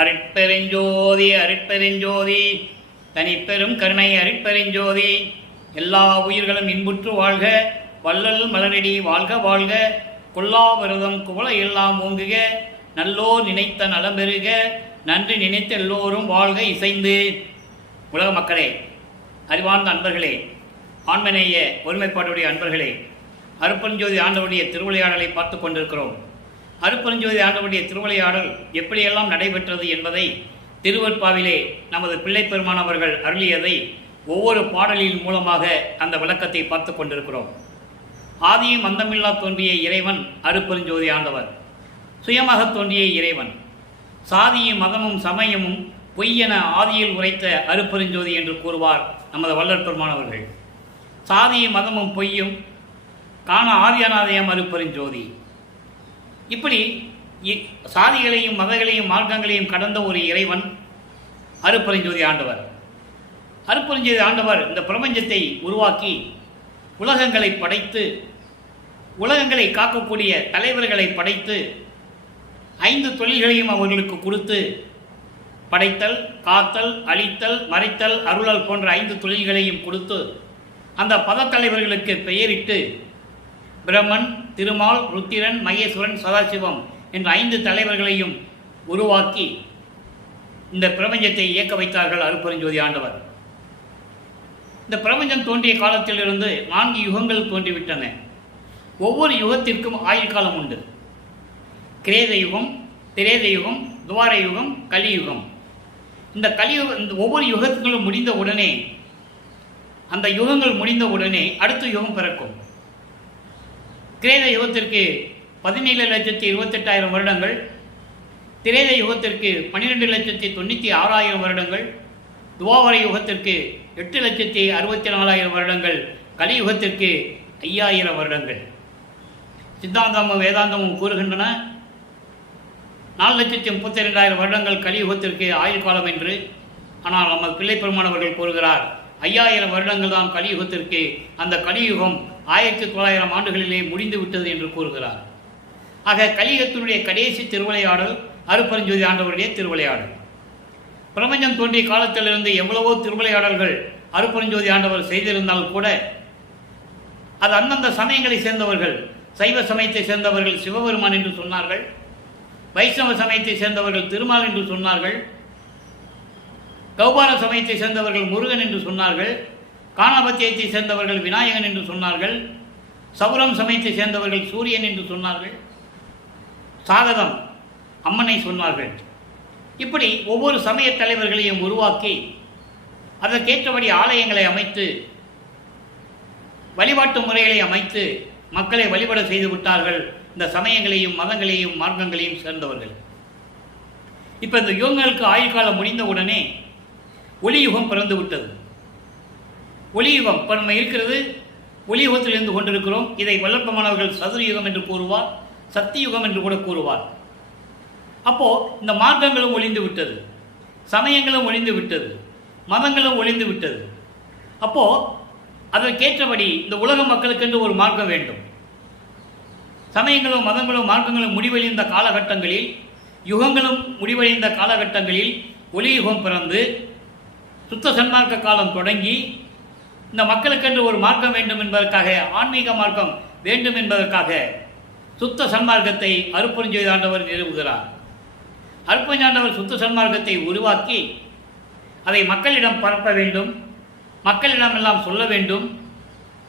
அருட்பெருஞ்சோதி அருட்பெருஞ்சோதி தனிப்பெரும் கருணை அருட்பெருஞ்சோதி. எல்லா உயிர்களும் இன்புற்று வாழ்க, வள்ளல் மலரடி வாழ்க வாழ்க, கொல்லாவிரதம் குவளை எல்லாம் ஓங்குக, நல்லோர் நினைத்த நலம் பெறுக, நன்றி நினைத்த எல்லோரும் வாழ்க இசைந்து. உலக மக்களே, அறிவார்ந்த அன்பர்களே, ஆண்மநேய ஒருமைப்பாட்டுடைய அன்பர்களே, அருட்பெருஞ்சோதி ஆண்டவருடைய திருவிளையாடலை பார்த்து கொண்டிருக்கிறோம். அருட்பெருஞ்சோதி ஆண்டவருடைய திருவிளையாடல் எப்படியெல்லாம் நடைபெற்றது என்பதை திருவற்பாவிலே நமது பிள்ளை பெருமானவர்கள் அருளியதை ஒவ்வொரு பாடலின் மூலமாக அந்த விளக்கத்தை பார்த்து கொண்டிருக்கிறோம். ஆதியும் அந்தமில்லா தோன்றிய இறைவன் அருட்பெருஞ்சோதி ஆண்டவர், சுயமாக தோன்றிய இறைவன், சாதியும் மதமும் சமயமும் பொய்யென ஆதியில் உரைத்த அருட்பெருஞ்சோதி என்று கூறுவார் நமது வள்ளல் பெருமானவர்கள். சாதியும் மதமும் பொய்யும் காண ஆதியானாதயம் அருட்பெருஞ்சோதி. இப்படி சாதிகளையும் மதங்களையும் மார்க்கங்களையும் கடந்த ஒரு இறைவன் அருட்பெருஞ்சோதி ஆண்டவர். அருட்பெருஞ்சோதி ஆண்டவர் இந்த பிரபஞ்சத்தை உருவாக்கி உலகங்களை படைத்து, உலகங்களை காக்கக்கூடிய தலைவர்களை படைத்து, 5 தொழில்களையும் அவர்களுக்கு கொடுத்து, படைத்தல், காத்தல், அழித்தல், மறைத்தல், அருளல் போன்ற 5 தொழில்களையும் கொடுத்து, அந்த பதத்தலைவர்களுக்கு பெயரிட்டு பிரம்மன், திருமால், ருத்திரன், மகேஸ்வரன், சதாசிவம் என்ற 5 தலைவர்களையும் உருவாக்கி இந்த பிரபஞ்சத்தை இயக்க வைத்தார்கள் அருட்பெருஞ்சோதி ஆண்டவர். இந்த பிரபஞ்சம் தோன்றிய காலத்திலிருந்து 4 யுகங்கள் தோன்றிவிட்டன. ஒவ்வொரு யுகத்திற்கும் ஆயுள் காலம் உண்டு. கிரேத யுகம், திரேத யுகம், துவார யுகம், கலியுகம். இந்த ஒவ்வொரு யுகங்களும் முடிந்த உடனே, அந்த யுகங்கள் முடிந்த உடனே அடுத்த யுகம் பிறக்கும். கிரேத யுகத்திற்கு 17,28,000 வருடங்கள், திரேத யுகத்திற்கு 12,96,000 வருடங்கள், துவாபர யுகத்திற்கு 8,64,000 வருடங்கள், கலியுகத்திற்கு 5,000 வருடங்கள். சித்தாந்தமும் வேதாந்தமும் கூறுகின்றன 4,32,000 வருடங்கள் கலியுகத்திற்கு ஆயுள் காலம் என்று. ஆனால் நம்ம பிள்ளை பெருமானவர்கள் கூறுகிறார் 5,000 வருடங்கள் தான் கலியுகத்திற்கு. அந்த கலியுகம் 1900 ஆண்டுகளிலே முடிந்து விட்டது என்று கூறுகிறார். ஆக கலியுகத்தினுடைய கடைசி திருவிளையாடல் அருட்பெருஞ்சோதி ஆண்டவருடைய திருவிளையாடல். பிரபஞ்சம் தோன்றிய காலத்திலிருந்து எவ்வளவோ திருவிளையாடல்கள் அருட்பெருஞ்சோதி ஆண்டவர் செய்திருந்தால் கூட அது அந்தந்த சமயங்களை சேர்ந்தவர்கள், சைவ சமயத்தை சேர்ந்தவர்கள் சிவபெருமான் என்று சொன்னார்கள், வைஷ்ணவ சமயத்தை சேர்ந்தவர்கள் திருமால் என்று சொன்னார்கள், கௌபார சமயத்தை சேர்ந்தவர்கள் முருகன் என்று சொன்னார்கள், காணபத்தியத்தை சேர்ந்தவர்கள் விநாயகன் என்று சொன்னார்கள், சௌரம் சமயத்தை சேர்ந்தவர்கள் சூரியன் என்று சொன்னார்கள், சாகதம் அம்மனை சொன்னார்கள். இப்படி ஒவ்வொரு சமய தலைவர்களையும் உருவாக்கி அதற்கேற்றபடி ஆலயங்களை அமைத்து, வழிபாட்டு முறைகளை அமைத்து மக்களை வழிபட செய்து விட்டார்கள் இந்த சமயங்களையும் மதங்களையும் மார்க்கங்களையும் சேர்ந்தவர்கள். இப்போ இந்த யுகங்களுக்கு ஆயுள் காலம் முடிந்த உடனே ஒளியுகம் பிறந்து விட்டது. ஒளியுகம் இப்போ நம்ம இருக்கிறது ஒளியுகத்தில் இருந்து கொண்டிருக்கிறோம். இதை வல்லற்பமானவர்கள் சதுரயுகம் என்று கூறுவார், சத்தியுகம் என்று கூட கூறுவார். அப்போது இந்த மார்க்கங்களும் ஒளிந்து விட்டது, சமயங்களும் ஒளிந்து விட்டது, மதங்களும் ஒளிந்து விட்டது. அப்போது அதற்கேற்றபடி இந்த உலக மக்களுக்கென்று ஒரு மார்க்கம் வேண்டும். சமயங்களும் மதங்களும் மார்க்கங்களும் முடிவடைந்த காலகட்டங்களில், யுகங்களும் முடிவடைந்த காலகட்டங்களில் ஒளியுகம் பிறந்து சுத்த சன்மார்க்க காலம் தொடங்கி இந்த மக்களுக்கென்று ஒரு மார்க்கம் வேண்டும் என்பதற்காக, ஆன்மீக மார்க்கம் வேண்டும் என்பதற்காக சுத்த சன்மார்க்கத்தை அருட்பெருஞ்சோதி ஆண்டவர் நிறுவுகிறார். அருட்பெருஞ்சோதி ஆண்டவர் சுத்த சன்மார்க்கத்தை உருவாக்கி அதை மக்களிடம் பரப்ப வேண்டும், மக்களிடம் எல்லாம் சொல்ல வேண்டும்,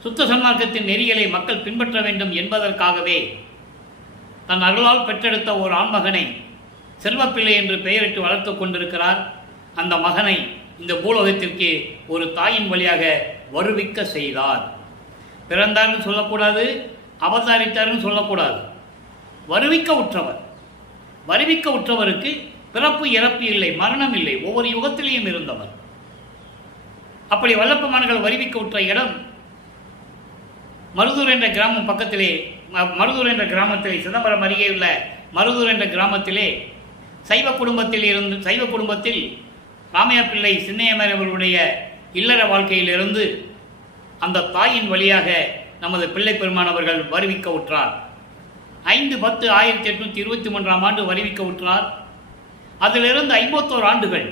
சுத்த சன்மார்க்கத்தின் நெறிகளை மக்கள் பின்பற்ற வேண்டும் என்பதற்காகவே தன் அருளால் பெற்றெடுத்த ஒரு ஆண்மகனை செல்வப்பிள்ளை என்று பெயரிட்டு வளர்த்து கொண்டிருக்கிறார். அந்த மகனை இந்த பூலோகத்திற்கு ஒரு தாயின் வழியாக வருவிக்க செய்தார். பிறந்தார்னு சொல்லக்கூடாது, அவதாரித்தார்னு சொல்லக்கூடாது. வருவிக்க உற்றவர். வருவிக்க உற்றவருக்கு பிறப்பு இறப்பு இல்லை, மரணம் இல்லை, ஒவ்வொரு யுகத்திலேயும் இருந்தவர். அப்படி வல்லப்பமான்கள் வருவிக்க உற்ற இடம் மருதூர் என்ற கிராமம் பக்கத்திலே, மருதூர் என்ற கிராமத்திலே, சிதம்பரம் அருகே உள்ள மருதூர் என்ற கிராமத்திலே சைவ குடும்பத்தில் ராமையா பிள்ளை சின்னையமர் அவர்களுடைய இல்லற வாழ்க்கையிலிருந்து அந்த தாயின் வழியாக நமது பிள்ளை பெருமானவர்கள் வருவிக்க உற்றார். 5/10/1823 வருவிக்க உற்றார். அதிலிருந்து 51 ஆண்டுகள்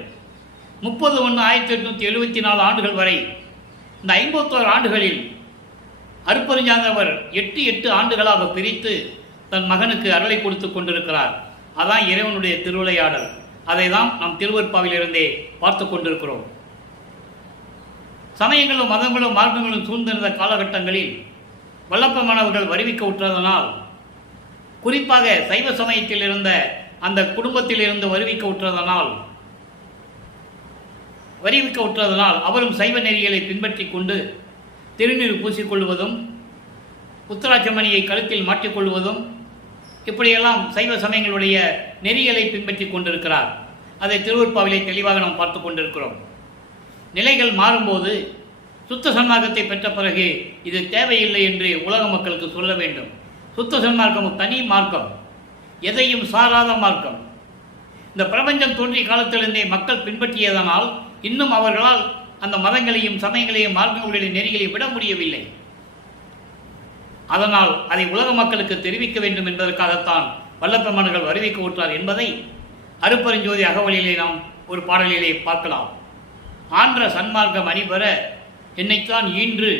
30/1/1874 ஆண்டுகள் வரை இந்த 51 ஆண்டுகளில் அருட்பெருஞ்சாண்டவர் 8 ஆண்டுகளாக பிரித்து தன் மகனுக்கு அருளை கொடுத்து கொண்டிருக்கிறார். அதான் இறைவனுடைய திருவிளையாடல். அதை தான் நாம் திருவருட்பாவிலிருந்தே பார்த்து கொண்டிருக்கிறோம். சமயங்களும் மதங்களும் மார்க்கங்களும் சூழ்ந்திருந்த காலகட்டங்களில் வல்லப்பமானவர்கள் வருவிக்க உற்றதனால், குறிப்பாக சைவ சமயத்தில் இருந்த அந்த குடும்பத்தில் இருந்து வருவிக்க உற்றதனால் அவரும் சைவ நெறிகளை பின்பற்றி கொண்டு திருநீர் பூசிக்கொள்வதும் உத்தராட்சமணியை கழுத்தில் மாற்றிக்கொள்வதும் இப்படியெல்லாம் சைவ சமயங்களுடைய நெறிகளை பின்பற்றி கொண்டிருக்கிறார். அதை திருவருட்பாவிலே தெளிவாக நாம் பார்த்து கொண்டிருக்கிறோம். நிலைகள் மாறும்போது சுத்த சன்மார்க்கத்தை பெற்ற பிறகு இது தேவையில்லை என்று உலக மக்களுக்கு சொல்ல வேண்டும். சுத்த சன்மார்க்கம் தனி மார்க்கம், எதையும் சாராத மார்க்கம். இந்த பிரபஞ்சம் தோன்றிய காலத்திலிருந்தே மக்கள் பின்பற்றியதனால் இன்னும் அவர்களால் அந்த மதங்களையும் சமயங்களையும் மார்க்கங்களுடைய நெறிகளை விட முடியவில்லை. அதனால் அதை உலக மக்களுக்கு தெரிவிக்க வேண்டும் என்பதற்காகத்தான் வல்லப்பெருமான்கள் வருவிக்க உற்றார் என்பதை அருட்பெருஞ்சோதி அகவலிலே நாம் ஒரு பாடலிலே பார்க்கலாம். ஆன்ற சன்மார்க்கம் அணிபெற என்னைத்தான் ஈன்று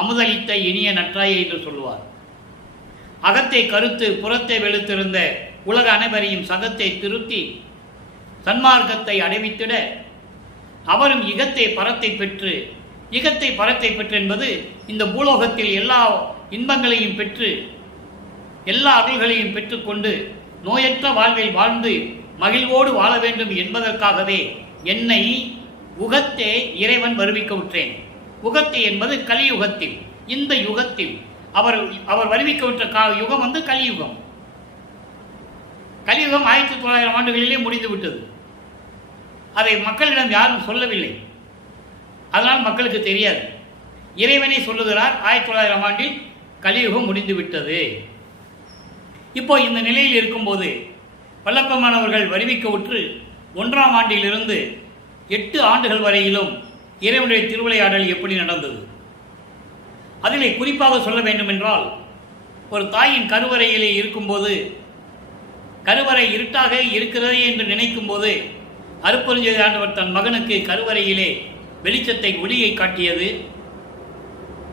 அமுதளித்த இனிய நற்றாயை என்று சொல்லுவார். அகத்தை கருத்து புறத்தை வெளுத்திருந்த உலக அனைவரையும் சகத்தை திருத்தி சன்மார்க்கத்தை அடைவித்திட அவரும் இகத்தை பரத்தை பெற்று என்பது இந்த பூலோகத்தில் எல்லா இன்பங்களையும் பெற்று எல்லா அருள்களையும் பெற்றுக்கொண்டு நோயற்ற வாழ்வில் வாழ்ந்து மகிழ்வோடு வாழ வேண்டும் என்பதற்காகவே என்னை உகத்தே இறைவன் வருவிக்க உற்றேன். உகத்தே என்பது கலியுகத்தில், இந்த யுகத்தில் அவர் வருவிக்க விட்ட யுகம் கலியுகம். கலியுகம் 1900 ஆண்டுகளிலே முடிந்து விட்டது. அதை மக்களிடம் யாரும் சொல்லவில்லை. அதனால் மக்களுக்கு தெரியாது. இறைவனை சொல்லுகிறார், 1900 ஆண்டில் கலியுகம் முடிந்து விட்டது. இப்போ இந்த நிலையில் இருக்கும்போது வல்லப்பெருமானவர்கள் வருவிக்க உற்று 1ஆம் ஆண்டிலிருந்து 8 ஆண்டுகள் வரையிலும் இறைவனுடைய திருவிளையாடல் எப்படி நடந்தது? அதிலே குறிப்பாக சொல்ல வேண்டும் என்றால், ஒரு தாயின் கருவறையிலே இருக்கும்போது, கருவறை இருட்டாக இருக்கிறது என்று நினைக்கும் போது அருட்பெருஞ்சோதி ஆண்டவர் தன் மகனுக்கு கருவறையிலே வெளிச்சத்தை ஒளியை காட்டியது.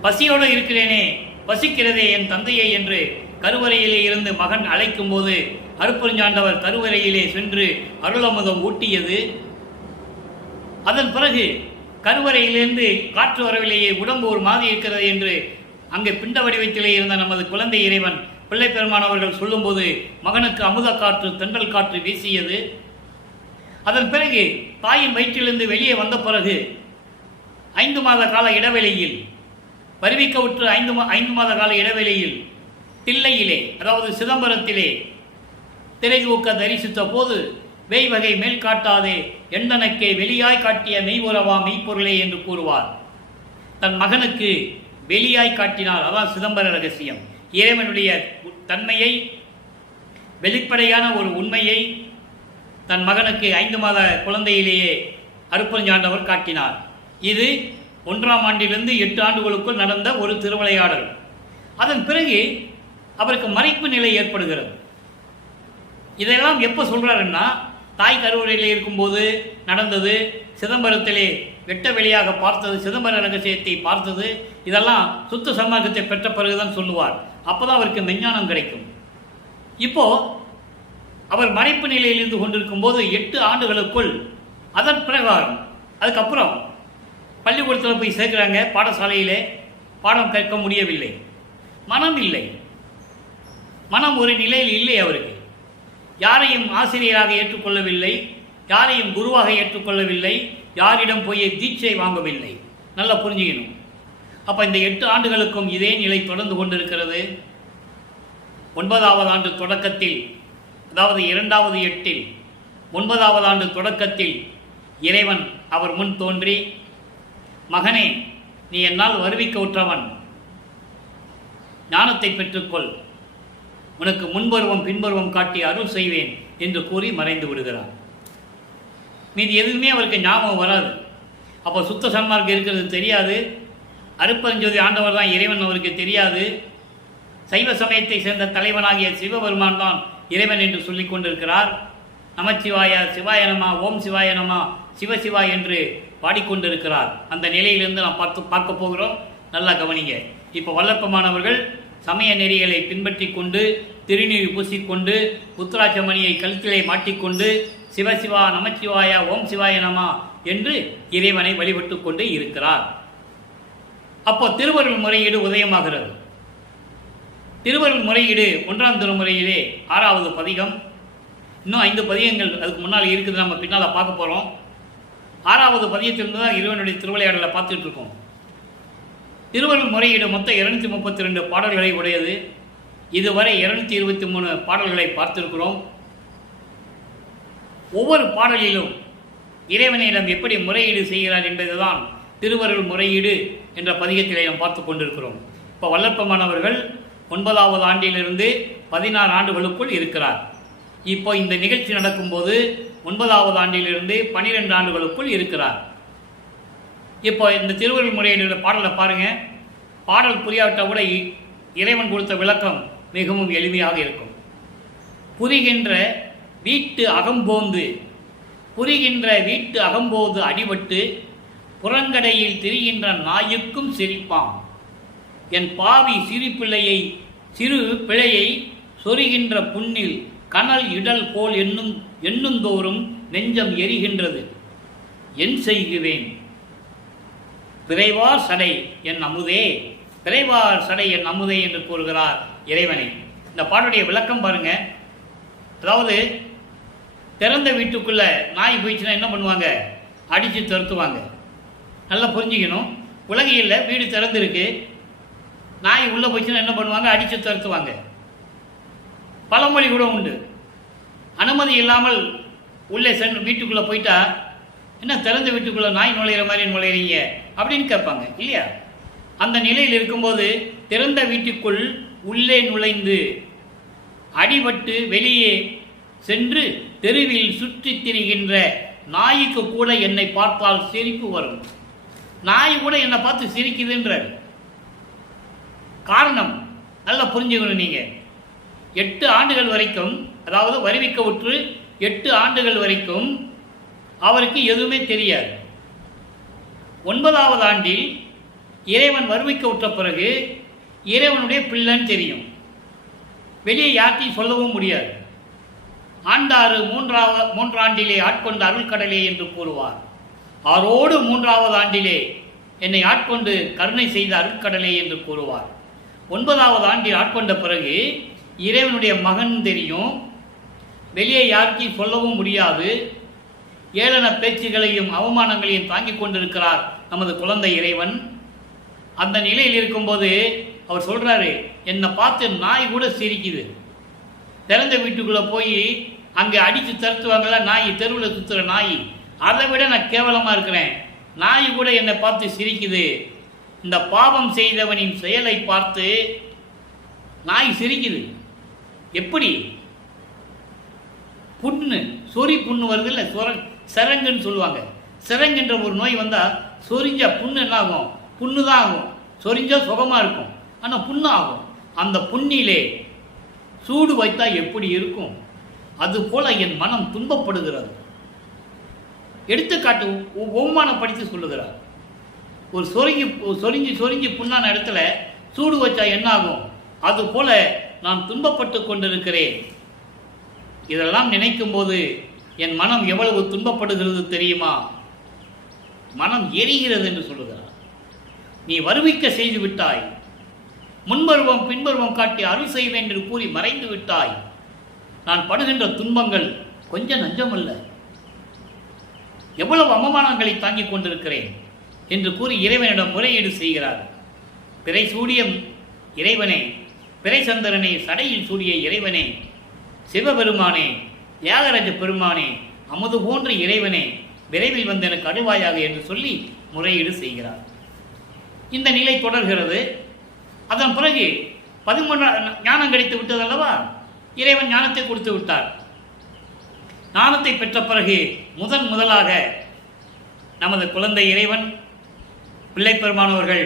பசியோடு இருக்கிறேனே, பசிக்கிறதே என் தந்தையை என்று கருவறையிலே இருந்து மகன் அழைக்கும் போது அருட்பெருஞ்சாண்டவர் கருவறையிலே சென்று அருளமுதம் ஊட்டியது. அதன் பிறகு கருவறையிலிருந்து காற்று வரவிலேயே உடம்பு ஒரு மாதிரி இருக்கிறது என்று அங்கே பிண்ட வடிவத்திலே இருந்த நமது குழந்தை இறைவன் பிள்ளை பெருமானவர்கள் சொல்லும்போது மகனுக்கு அமுத காற்று தென்றல் காற்று வீசியது. அதன் பிறகு தாயின் வயிற்றிலிருந்து வெளியே வந்த பிறகு 5 மாத கால இடைவெளியில் வருவிக்க உற்று 5 மாத கால இடைவெளியில் தில்லையிலே, அதாவது சிதம்பரத்திலே திரைதூக்க தரிசித்த போது வெய்வகை மேல் காட்டாதே எண்டனக்கே வெளியாய் காட்டிய மெய்வுறவா மெய்ப்பொருளே என்று கூறுவார். தன் மகனுக்கு வெளியாய் காட்டினார். அதான் சிதம்பர ரகசியம். இறைவனுடைய தன்மையை, வெளிப்படையான ஒரு உண்மையை தன் மகனுக்கு 5 மாத குழந்தையிலேயே அருட்பெருஞ்சாண்டவர் காட்டினார். இது 1ஆம் ஆண்டிலிருந்து 8 ஆண்டுகளுக்குள் நடந்த ஒரு திருவிளையாடல். அதன் பிறகு அவருக்கு மறைப்பு நிலை ஏற்படுகிறது. இதெல்லாம் எப்போ சொல்றாருன்னா, தாய் கருவறையில் இருக்கும்போது நடந்தது, சிதம்பரத்திலே வெட்ட வெளியாக பார்த்தது, சிதம்பர ரகசியத்தை பார்த்தது, இதெல்லாம் சுத்த சன்மார்க்கத்தை பெற்ற பிறகுதான் சொல்லுவார். அப்போதான் அவருக்கு மெஞ்ஞானம் கிடைக்கும். இப்போ அவர் மறைப்பு நிலையில் இருந்து கொண்டிருக்கும் போது 8 ஆண்டுகளுக்குள் அதன் பிரகாரம் அதுக்கப்புறம் பள்ளிக்கூடத்தில் போய் சேர்க்கிறாங்க. பாடசாலையிலே பாடம் கேட்க முடியவில்லை. மனம் இல்லை, மனம் ஒரு நிலையில் இல்லை. அவருக்கு யாரையும் ஆசிரியராக ஏற்றுக்கொள்ளவில்லை, யாரையும் குருவாக ஏற்றுக்கொள்ளவில்லை, யாரிடம் போய் தீட்சை வாங்கவில்லை. நல்லா புரிஞ்சுக்கணும். அப்போ இந்த 8 ஆண்டுகளுக்கும் இதே நிலை தொடர்ந்து கொண்டிருக்கிறது. 9ஆவது ஆண்டு தொடக்கத்தில், அதாவது 2வது 8இல் 9ஆவது ஆண்டு தொடக்கத்தில் இறைவன் அவர் முன் தோன்றி, மகனே, நீ என்னால் வருவிக்க உற்றவன், ஞானத்தை பெற்றுக்கொள், உனக்கு முன்பருவம் பின்பருவம் காட்டி அருள் செய்வேன் என்று கூறி மறைந்து விடுகிறார். மீது எதுவுமே அவருக்கு ஞாபகம் வராது. அப்போ சுத்த சன்மார்க்கம் இருக்கிறது தெரியாது. அருட்பெருஞ்சோதி ஆண்டவர் தான் இறைவன் அவருக்கு தெரியாது. சைவ சமயத்தை சேர்ந்த தலைவனாகிய சிவபெருமான் தான் இறைவன் என்று சொல்லிக் கொண்டிருக்கிறார். நமச்சிவாய, சிவாய நம, ஓம் சிவாய நம, சிவசிவா என்று பாடிக்கொண்டிருக்கிறார். அந்த நிலையிலிருந்து நாம் பார்க்க போகிறோம். நல்லா கவனிங்க. இப்போ வல்லப்பமானவர்கள் சமய நெறிகளை பின்பற்றி கொண்டு திருநீர் பூசிக்கொண்டு உத்ராட்சமணியை கழுத்திலே மாட்டிக்கொண்டு சிவசிவா, நமச்சிவாய, ஓம் சிவாய நம என்று இறைவனை வழிபட்டு கொண்டு இருக்கிறார். அப்போ திருவருள் முறையீடு உதயமாகிறது. திருவருள் முறையீடு 1ஆம் திருமுறையிலே 6வது பதிகம். இன்னும் 5 பதிகங்கள் அதுக்கு முன்னால் இருக்குது, நம்ம பின்னால் பார்க்க போகிறோம். 6வது பதியத்திலிருந்து தான் இறைவனுடைய திருவிளையாடலை பார்த்துட்டு இருக்கோம். திருவருள் முறையீடு மொத்தம் 232 பாடல்களை உடையது. இதுவரை 223 பாடல்களை பார்த்திருக்கிறோம். ஒவ்வொரு பாடலிலும் இறைவனிடம் எப்படி முறையீடு செய்கிறார் என்பதுதான் திருவருள் முறையீடு என்ற பதிகத்திலே நாம் பார்த்து கொண்டிருக்கிறோம். இப்போ வல்லப்பமானவர்கள் 9வது ஆண்டிலிருந்து 16 ஆண்டுகளுக்குள் இருக்கிறார். இப்போ இந்த நிகழ்ச்சி நடக்கும்போது 9வது ஆண்டிலிருந்து 12 ஆண்டுகளுக்குள் இருக்கிறார். இப்போ இந்த திருவருள் முறையீடு பாடலை பாருங்க. பாடல் புரியாவிட்டால் கூட இறைவன் கொடுத்த விளக்கம் மிகவும் எளிமையாக இருக்கும். புரிகின்ற வீட்டு அகம்போந்து அடிபட்டு புறங்கடையில் திரிகின்ற நாயுக்கும் சிரிப்பாம். என் பாவி சிறு பிழையை சொருகின்ற புண்ணில் கனல் இடல் போல் எண்ணுந்தோறும் நெஞ்சம் எரிகின்றது. என் செய்குவேன் பிறைவார் சடை என் அமுதே, பிறைவார் சடை என் அமுதே என்று கூறுகிறார் இறைவனை. இந்த பாட்டுடைய விளக்கம் பாருங்க. அதாவது திறந்த வீட்டுக்குள்ள நாய் போயிடுச்சுன்னா என்ன பண்ணுவாங்க? அடித்து துரத்துவாங்க. நல்லா புரிஞ்சுக்கணும். உலகையில் வீடு திறந்துருக்கு, நாய் உள்ளே போயிடுச்சுன்னா என்ன பண்ணுவாங்க? அடித்து துரத்துவாங்க. பழமொழி கூட உண்டு. அனுமதி இல்லாமல் உள்ளே வீட்டுக்குள்ளே போயிட்டா என்ன திறந்த வீட்டுக்குள்ளே நாய் நுழையிற மாதிரி நுழையிறீங்க அப்படின்னு கேட்பாங்க இல்லையா? அந்த நிலையில் இருக்கும்போது திறந்த வீட்டுக்குள் உள்ளே நுழைந்து அடிபட்டு வெளியே சென்று தெருவில் சுற்றி திரிகின்ற நாய்க்கு கூட என்னை பார்த்தால் சிரிப்பு வரும். நாய் கூட என்னை பார்த்து சிரிக்குதுன்ற காரணம் நல்லா புரிஞ்சுக்கணும். நீங்கள் 8 ஆண்டுகள் வரைக்கும், அதாவது வருவிக்க உற்று 8 ஆண்டுகள் வரைக்கும் அவருக்கு எதுவுமே தெரியாது. 9வது ஆண்டில் இறைவன் வருவிக்க உற்ற பிறகு இறைவனுடைய பிள்ளைன்னு தெரியும். வெளியே யார்த்தையும் சொல்லவும் முடியாது. ஆண்டாறு 3 ஆண்டிலே ஆட்கொண்ட அருள்கடலே என்று கூறுவார். ஆரோடு 3வது ஆண்டிலே என்னை ஆட்கொண்டு கருணை செய்த அருட்கடலே என்று கூறுவார். 9வது ஆண்டில் ஆட்கொண்ட பிறகு இறைவனுடைய மகன் தெரியும். வெளியே யாருக்கும் சொல்லவும் முடியாது. ஏளன பேச்சுகளையும் அவமானங்களையும் தாங்கிக் கொண்டிருக்கிறார் நமது குழந்தை இறைவன். அந்த நிலையில் இருக்கும்போது அவர் சொல்றாரு, என்னை பார்த்து நாய் கூட சிரிக்குது. திறந்த வீட்டுக்குள்ளே போய் அங்கே அடித்து தருத்துவாங்களா நாய், தெருவில் சுற்றுற நாய், அதை விட நான் கேவலமாக இருக்கிறேன். நாய் கூட என்னை பார்த்து சிரிக்குது. இந்த பாவம் செய்தவனின் செயலை பார்த்து நாய் சிரிக்குது. எப்படி? புண்ணு, சொறி புண்ணு வருது இல்லை, சிரங்குன்னு சொல்லுவாங்க. சிரங்குன்ற ஒரு நோய் வந்தால் சொரிஞ்சா புண்ணு என்ன ஆகும்? புண்ணு தான் ஆகும். சொரிஞ்சா சுகமாக இருக்கும், ஆனால் புண்ணு ஆகும். அந்த புண்ணிலே சூடு வைத்தா எப்படி இருக்கும்? அதுபோல என் மனம் துன்பப்படுகிறது. எடுத்துக்காட்டு அவமானப்படுத்தி சொல்லுகிறார். ஒரு சொரிஞ்சு புண்ணான இடத்துல சூடு வச்சா என்ன ஆகும்? அதுபோல நான் துன்பப்பட்டு கொண்டிருக்கிறேன். இதெல்லாம் நினைக்கும் போது என் மனம் எவ்வளவு துன்பப்படுகிறது தெரியுமா? மனம் எரிகிறது என்று சொல்லுகிறார். நீ வருவிக்க செய்து விட்டாய், முன்பருவம் பின்பருவம் காட்டி அருள் செய்வேன் என்று கூறி மறைந்து விட்டாய். நான் படுகின்ற துன்பங்கள் கொஞ்சம் நஞ்சமல்ல, எவ்வளவு அவமானங்களை தாங்கிக் கொண்டிருக்கிறேன் என்று கூறி இறைவனிடம் முறையீடு செய்கிறார். பிறை சூடிய இறைவனே, பிறை சந்திரனே, சடையில் சூடிய இறைவனே, சிவபெருமானே, தியாகராஜ பெருமானே, அமுது போன்ற இறைவனே, விரைவில் வந்து எனக்கு அருள்வாயாக என்று சொல்லி முறையீடு செய்கிறார். இந்த நிலை தொடர்கிறது. அதன் பிறகு 13 ஞானம் கிடைத்து விட்டது அல்லவா? இறைவன் ஞானத்தை கொடுத்து விட்டார். ஞானத்தை பெற்ற பிறகு முதலாக நமது குழந்தை இறைவன் பிள்ளைப்பெருமானவர்கள்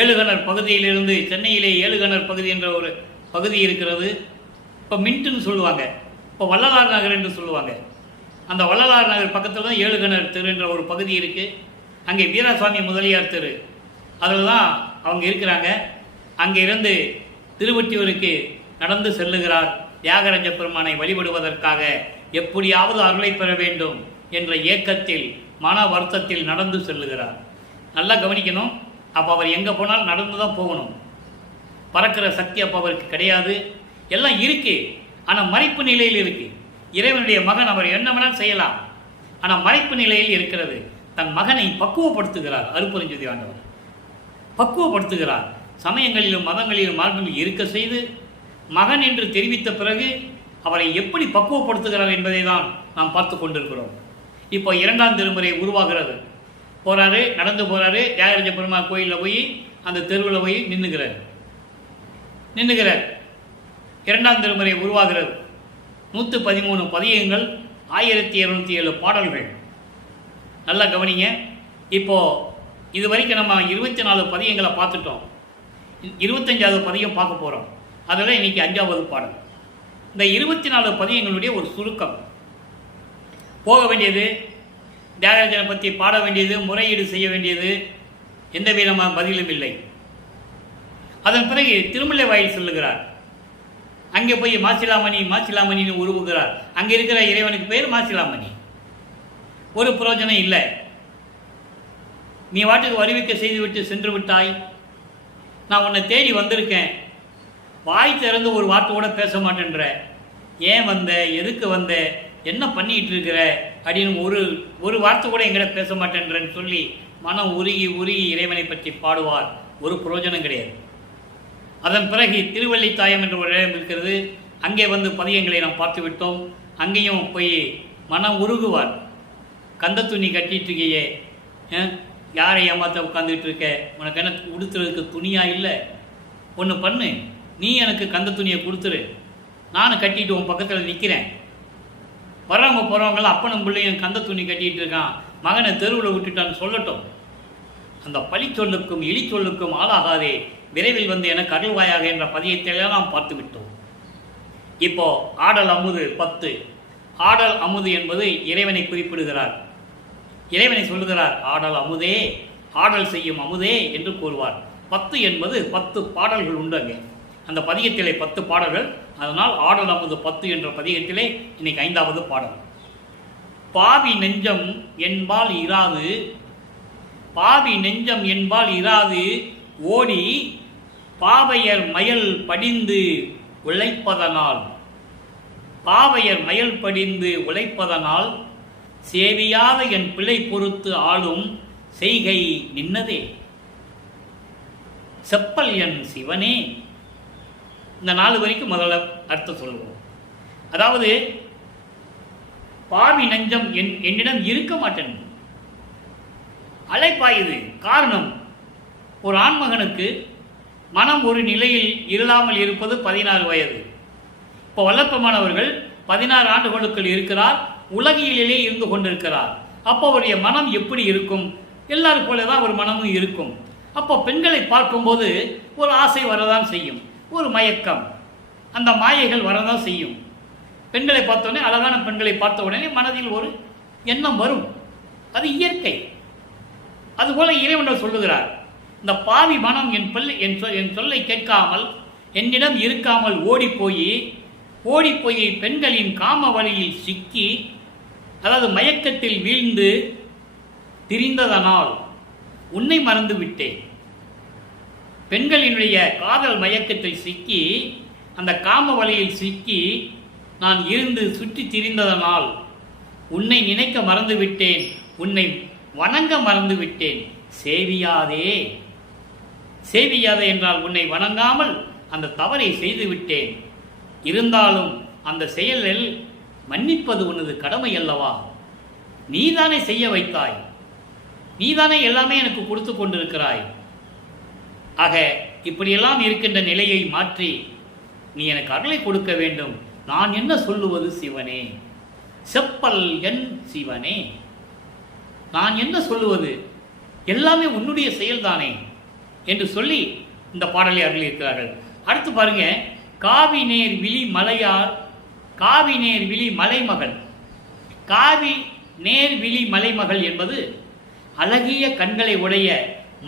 ஏழுகணர் பகுதியிலிருந்து, சென்னையிலே ஏழுகணர் பகுதி என்ற ஒரு பகுதி இருக்கிறது. இப்போ மின்ட்டுன்னு சொல்லுவாங்க. இப்போ வள்ளலார் நகர் என்று சொல்லுவாங்க. அந்த வள்ளலார் நகர் பக்கத்தில் தான் ஏழுகிணறு தெரு என்ற ஒரு பகுதி இருக்குது. அங்கே வீராசாமி முதலியார் தெரு, அதில் தான் அவங்க இருக்கிறாங்க. அங்கே இருந்து திருவொற்றியூருக்கு நடந்து செல்லுகிறார். தியாகராஜ பெருமானை வழிபடுவதற்காக எப்படியாவது அருளை பெற வேண்டும் என்ற ஏக்கத்தில், மன வருத்தத்தில் நடந்து செல்லுகிறார். நல்லா கவனிக்கணும். அப்போ அவர் எங்கே போனாலும் நடந்து தான் போகணும். பறக்கிற சக்தி அப்போ அவருக்கு கிடையாது. எல்லாம் இருக்குது, ஆனால் மறைப்பு நிலையில் இருக்குது. இறைவனுடைய மகன், அவர் என்ன வேணாலும் செய்யலாம், ஆனால் மறைப்பு நிலையில் இருக்கிறது. தன் மகனை பக்குவப்படுத்துகிறார். அருட்பெருஞ்ஜோதி ஆண்டவர் பக்குவப்படுத்துகிறார். சமயங்களிலும் மதங்களிலும் மார்க்கங்களில் இருக்க செய்து மகன் என்று தெரிவித்த பிறகு அவரை எப்படி பக்குவப்படுத்துகிறார் என்பதை தான் நாம் பார்த்து கொண்டிருக்கிறோம். இப்போ 2ஆம் திருமுறை உருவாகிறது. போகிறாரு, நடந்து போகிறாரு. தியாகராஜ பெருமாள் கோயிலில் போய் அந்த தெருவில் போய் நின்றுகிறார். 2ஆம் திருமுறை உருவாகிறது. 113 பதியங்கள், 1207 பாடல்கள். நல்லா கவனிங்க. இப்போது இது வரைக்கும் நம்ம 24 பதியங்களை பார்த்துட்டோம். 25வது பதியம் பார்க்க போகிறோம். அதில் இன்றைக்கி 5வது பாடல். இந்த 24 பதியங்களுடைய ஒரு சுருக்கம். போக வேண்டியது, தியாகராஜனை பற்றி பாட வேண்டியது, முறையீடு செய்ய வேண்டியது, எந்த விதமான பதிலும் இல்லை. அதன் பிறகு திருமலை வாயில் செல்லுகிறார். அங்கே போய் மாசிலாமணின்னு உருவுகிறார். அங்கே இருக்கிற இறைவனுக்கு பேர் மாசிலாமணி. ஒரு பிரயோஜனம் இல்லை. நீ வாட்டுக்கு வருவிக்க செய்துவிட்டு சென்று விட்டாய். நான் உன்னை தேடி வந்திருக்கேன். வாய் திறந்து ஒரு வார்த்தை கூட பேச மாட்டேன்ற. ஏன் வந்த, எதுக்கு வந்த, என்ன பண்ணிகிட்டு இருக்கிற அப்படின்னு ஒரு வார்த்தை கூட எங்கிட்ட பேச மாட்டேன்றன்னு சொல்லி மனம் உருகி இறைவனை பற்றி பாடுவார். ஒரு பிரயோஜனம் கிடையாது. அதன் பிறகு திருவள்ளித்தாயம் என்ற ஒரு இடம் இருக்கிறது. அங்கே வந்து பதியங்களை நாம் பார்த்து விட்டோம். அங்கேயும் போய் மனம் உருகுவார். கந்த துணி கட்டிட்டு இருக்கையே, யாரை ஏமாற்ற உட்காந்துட்டு இருக்க, உனக்கு என்ன உடுத்துறதுக்கு துணியாக இல்லை, ஒன்று பண்ணு, நீ எனக்கு கந்த துணியை கொடுத்துரு, நானும் கட்டிட்டு உன் பக்கத்தில் நிற்கிறேன். வர்றவங்க போகிறவங்களாம் அப்பனும் பிள்ளையும் கந்த துணி கட்டிகிட்டு இருக்கான், மகனை தெருவில் விட்டுட்டான்னு சொல்லட்டும். அந்த பழி சொல்லுக்கும் இழி சொல்லுக்கும் ஆளாகாதே, விரைவில் வந்து எனக்கு அருள்வாயாக என்ற பதியத்தையெல்லாம் நாம் பார்த்து விட்டோம். இப்போ ஆடல் அமுது 10. ஆடல் அமுது என்பது இறைவனை குறிப்பிடுகிறார். இறைவனை சொல்லுகிறார், ஆடல் அமுதே, ஆடல் செய்யும் அமுதே என்று கூறுவார். 10 என்பது 10 பாடல்கள் உண்டு அங்கே. அந்த பதிகத்திலே 10 பாடல்கள். அதனால் ஆடல் அமுது 10 என்ற பதிகத்திலே இன்னைக்கு 5வது பாடல். பாவி நெஞ்சம் என்பால் இராது, பாவி நெஞ்சம் என்பால் இராது ஓடி பாவையர் மயல் படிந்து உழைப்பதனால், பாவையர் மயல் படிந்து உழைப்பதனால் சேவியாத என் பிள்ளை பொறுத்து ஆளும் செய்கை நின்னதே. செப்பல் என் சிவனே. இந்த 4 வரைக்கும் முதல்ல அர்த்தம் சொல்லுவோம். அதாவது பாவி நெஞ்சம் என்னிடம் இருக்க மாட்டேன், அலைப்பாயுது. காரணம், ஒரு ஆண்மகனுக்கு மனம் ஒரு நிலையில் இல்லாமல் இருப்பது 16 வயது. இப்போ வல்லப்பமானவர்கள் 16 ஆண்டுகளுக்குள் இருக்கிறார், உலகிலே இருந்து கொண்டிருக்கிறார். அப்போ அவருடைய மனம் எப்படி இருக்கும்? எல்லாரும் போல தான் ஒரு மனமும் இருக்கும். அப்போ பெண்களை பார்க்கும்போது ஒரு ஆசை வரதான் செய்யும், ஒரு மயக்கம், அந்த மாயைகள் வரதான் செய்யும். பெண்களை பார்த்தோடனே, அழகான பெண்களை பார்த்த உடனே மனதில் ஒரு எண்ணம் வரும், அது இயற்கை. அதுபோல இறைவன் சொல்லுகிறார், இந்த பாவி மனம் என் சொல்லை கேட்காமல் என்னிடம் இருக்காமல் ஓடிப்போய் பெண்களின் காம வழியில் சிக்கி, அதாவது மயக்கத்தில் வீழ்ந்து திரிந்ததனால் உன்னை மறந்து விட்டேன். பெண்களினுடைய காதல் மயக்கத்தில் சிக்கி, அந்த காம வழியில் சிக்கி நான் இருந்து சுற்றி திரிந்ததனால் உன்னை நினைக்க மறந்து விட்டேன், உன்னை வணங்க மறந்து விட்டேன். சேவியாதே, சேவியாதே என்றால் உன்னை வணங்காமல் அந்த தவறை செய்து விட்டேன். இருந்தாலும் அந்த செயலில் மன்னிப்பது உனது கடமை அல்லவா? நீதானே செய்ய வைத்தாய், நீதானே எல்லாமே எனக்கு கொடுத்து கொண்டிருக்கிறாய். ஆக இப்படியெல்லாம் இருக்கின்ற நிலையை மாற்றி நீ எனக்கு அருளை கொடுக்க வேண்டும். நான் என்ன சொல்லுவது சிவனே? செப்பல் என் சிவனே, நான் என்ன சொல்லுவது? எல்லாமே உன்னுடைய செயல்தானே என்று சொல்லி இந்த பாடலை அருளியிருக்கிறார்கள். அடுத்து பாருங்க, காவி நேர் விழி மலையார் காவி நேர்விழி மலைமகள். காவி நேர்விழி மலைமகள் என்பது அழகிய கண்களை உடைய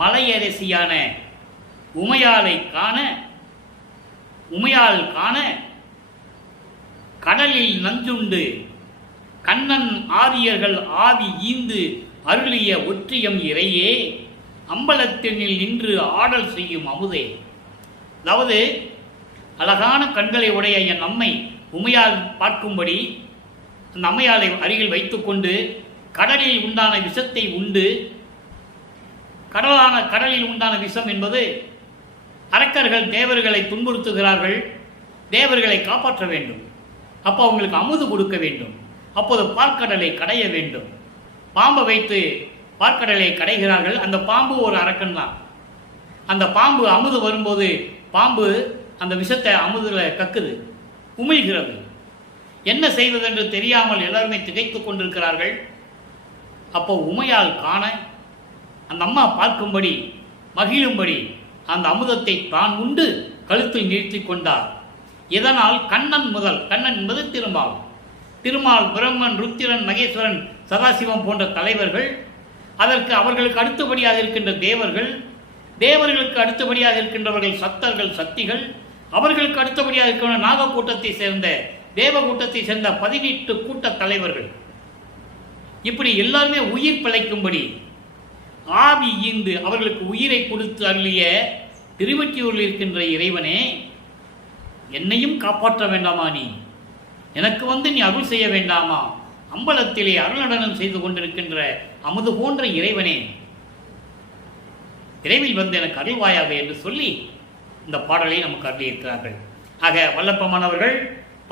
மலையரசியான உமையால் காண கடலில் நஞ்சுண்டு கண்ணன் ஆரியர்கள் ஆவி ஈந்து அருளிய ஒற்றியம் இறையே அம்பலத்தினில் நின்று ஆடல் செய்யும் அமுதே. அதாவது அழகான கண்களை உடைய என் அம்மை உமையால் பார்க்கும்படி அந்த அம்மையாலை அருகில் வைத்துக்கொண்டு கடலில் உண்டான விஷத்தை உண்டு. கடலில் உண்டான விஷம் என்பது அரக்கர்கள் தேவர்களை துன்புறுத்துகிறார்கள், தேவர்களை காப்பாற்ற வேண்டும். அப்போ அவங்களுக்கு அமுது கொடுக்க வேண்டும். அப்போது பார்க்கடலை கடைய வேண்டும். பாம்பை வைத்து பார்க்கடலை கடைகிறார்கள். அந்த பாம்பு ஒரு அரக்கன் தான். அந்த பாம்பு அமுது வரும்போது பாம்பு அந்த விஷத்தை அமுதுல கக்குது, உமிழ்கிறது. என்ன செய்வதென்று தெரியாமல் எல்லாருமே திகைத்துக் கொண்டிருக்கிறார்கள். அப்போ உமையால் காண அந்த அம்மா பார்க்கும்படி மகிழும்படி அந்த அமுதத்தை தான் உண்டு கழுத்தில் நிறுத்தி கொண்டார். இதனால் கண்ணன் என்பது திருமால், பிரம்மன், ருத்திரன், மகேஸ்வரன், சதாசிவம் போன்ற தலைவர்கள், அதற்கு அவர்களுக்கு அடுத்தபடியாக இருக்கின்ற தேவர்களுக்கு அடுத்தபடியாக இருக்கின்றவர்கள் சத்தர்கள், சக்திகள், அவர்களுக்கு அடுத்தபடியாக இருக்கின்ற நாக கூட்டத்தை சேர்ந்த தேவ கூட்டத்தை சேர்ந்த 18 கூட்ட தலைவர்கள், இப்படி எல்லாருமே உயிர் பிழைக்கும்படி ஆவி ஈந்து அவர்களுக்கு உயிரை கொடுத்து அருளிய திருவொற்றியூரில் இருக்கின்ற இறைவனே, என்னையும் காப்பாற்ற வேண்டாமா? நீ எனக்கு நீ அருள் செய்ய வேண்டாமா? அம்பலத்திலே அருள் நடனம் செய்து கொண்டிருக்கின்ற அமுது போன்ற இறைவனே, விரைவில் எனக்கு அருள்வாயாக என்று சொல்லி இந்த பாடலை நமக்கு அருளியிருக்கிறார்கள். ஆக வல்லப்பமானவர்கள்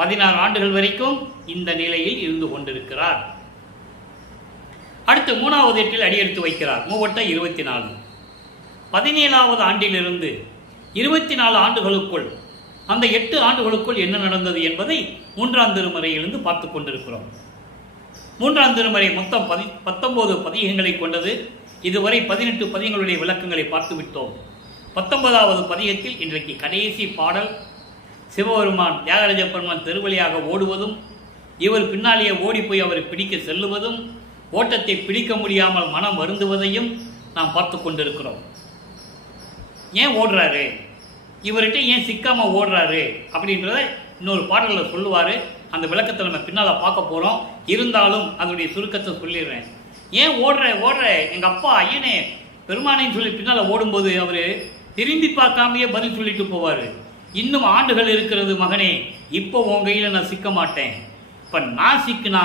16 ஆண்டுகள் வரைக்கும் இந்த நிலையில் இருந்து கொண்டிருக்கிறார். அடுத்து 3வது எட்டில் அடியெடுத்து வைக்கிறார். 24. 17வது ஆண்டிலிருந்து 24 ஆண்டுகளுக்குள், அந்த 8 ஆண்டுகளுக்குள் என்ன நடந்தது என்பதை 3ஆம் திருமுறையிலிருந்து பார்த்து கொண்டிருக்கிறோம். 3ஆம் திருமுறை மொத்தம் 19 பதிகங்களை கொண்டது. இதுவரை 18 பதிகங்களுடைய விளக்கங்களை பார்த்துவிட்டோம். 19வது பதிகத்தில் இன்றைக்கு கடைசி பாடல் சிவபெருமான் தியாகராஜ பெருமான் தெருவழியாக ஓடுவதும், இவர் பின்னாலேயே ஓடிப்போய் அவரை பிடிக்க செல்லுவதும், ஓட்டத்தை பிடிக்க முடியாமல் மனம் வருந்துவதையும் நாம் பார்த்து கொண்டிருக்கிறோம். ஏன் ஓடுறாரு, இவர்கிட்ட ஏன் சிக்காம ஓடுறாரு அப்படின்றத இன்னொரு பாடலில் சொல்லுவார். அந்த விளக்கத்தை நம்ம பின்னால் பார்க்க போகிறோம். இருந்தாலும் அதனுடைய சுருக்கத்தை சொல்லிடுறேன். ஏன் ஓடுற எங்கள் அப்பா ஐயனே பெருமானைன்னு சொல்லி பின்னால் ஓடும்போது அவர் திரும்பி பார்க்காமையே பதில் சொல்லிட்டு போவார். இன்னும் ஆண்டுகள் இருக்கிறது மகனே, இப்போ உன் கையில் நான் சிக்க மாட்டேன். இப்போ நான் சிக்கினா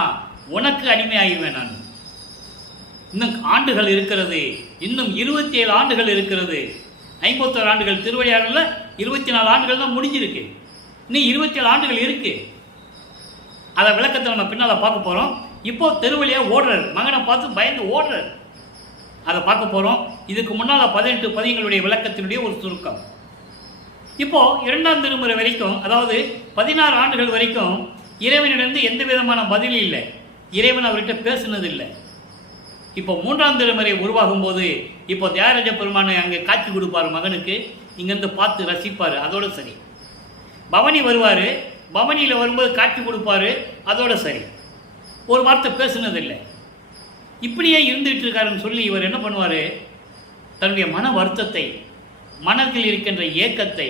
உனக்கு அடிமையாகிடுவேன். நான் இன்னும் ஆண்டுகள் இருக்கிறது, இன்னும் 27 ஆண்டுகள் இருக்கிறது. 51 ஆண்டுகள் திருவிளையாடல 24 ஆண்டுகள் தான் முடிஞ்சிருக்கு. இன்னும் 27 ஆண்டுகள் இருக்கு. அதை விளக்கத்தை நம்ம பின்னால் பார்க்க போகிறோம். இப்போ தெருவழியாக ஓடுறாரு, மகனை பார்த்து பயந்து ஓடுறாரு. அதை பார்க்க போகிறோம். இதுக்கு முன்னால் 18 பதிகங்களுடைய விளக்கத்தினுடைய ஒரு சுருக்கம். இப்போ 2ஆம் திருமுறை வரைக்கும், அதாவது 16 ஆண்டுகள் வரைக்கும் இறைவனிடந்து எந்த விதமான பதில் இல்லை. இறைவன் அவர்கிட்ட பேசுனது இல்லை. இப்போ 3ஆம் திருமுறை உருவாகும் போது இப்போ தியாகராஜ பெருமானை அங்கே காட்சி கொடுப்பார் மகனுக்கு, இங்கேருந்து பார்த்து ரசிப்பார், அதோட சரி. பவனி வருவார், பவனியில் வரும்போது காட்சி கொடுப்பாரு, அதோட சரி. ஒரு வார்த்தை பேசுனதில்லை. இப்படியே இருந்துகிட்டு இருக்காருன்னு சொல்லி இவர் என்ன பண்ணுவார், தன்னுடைய மன வருத்தத்தை, மனத்தில் இருக்கின்ற ஏக்கத்தை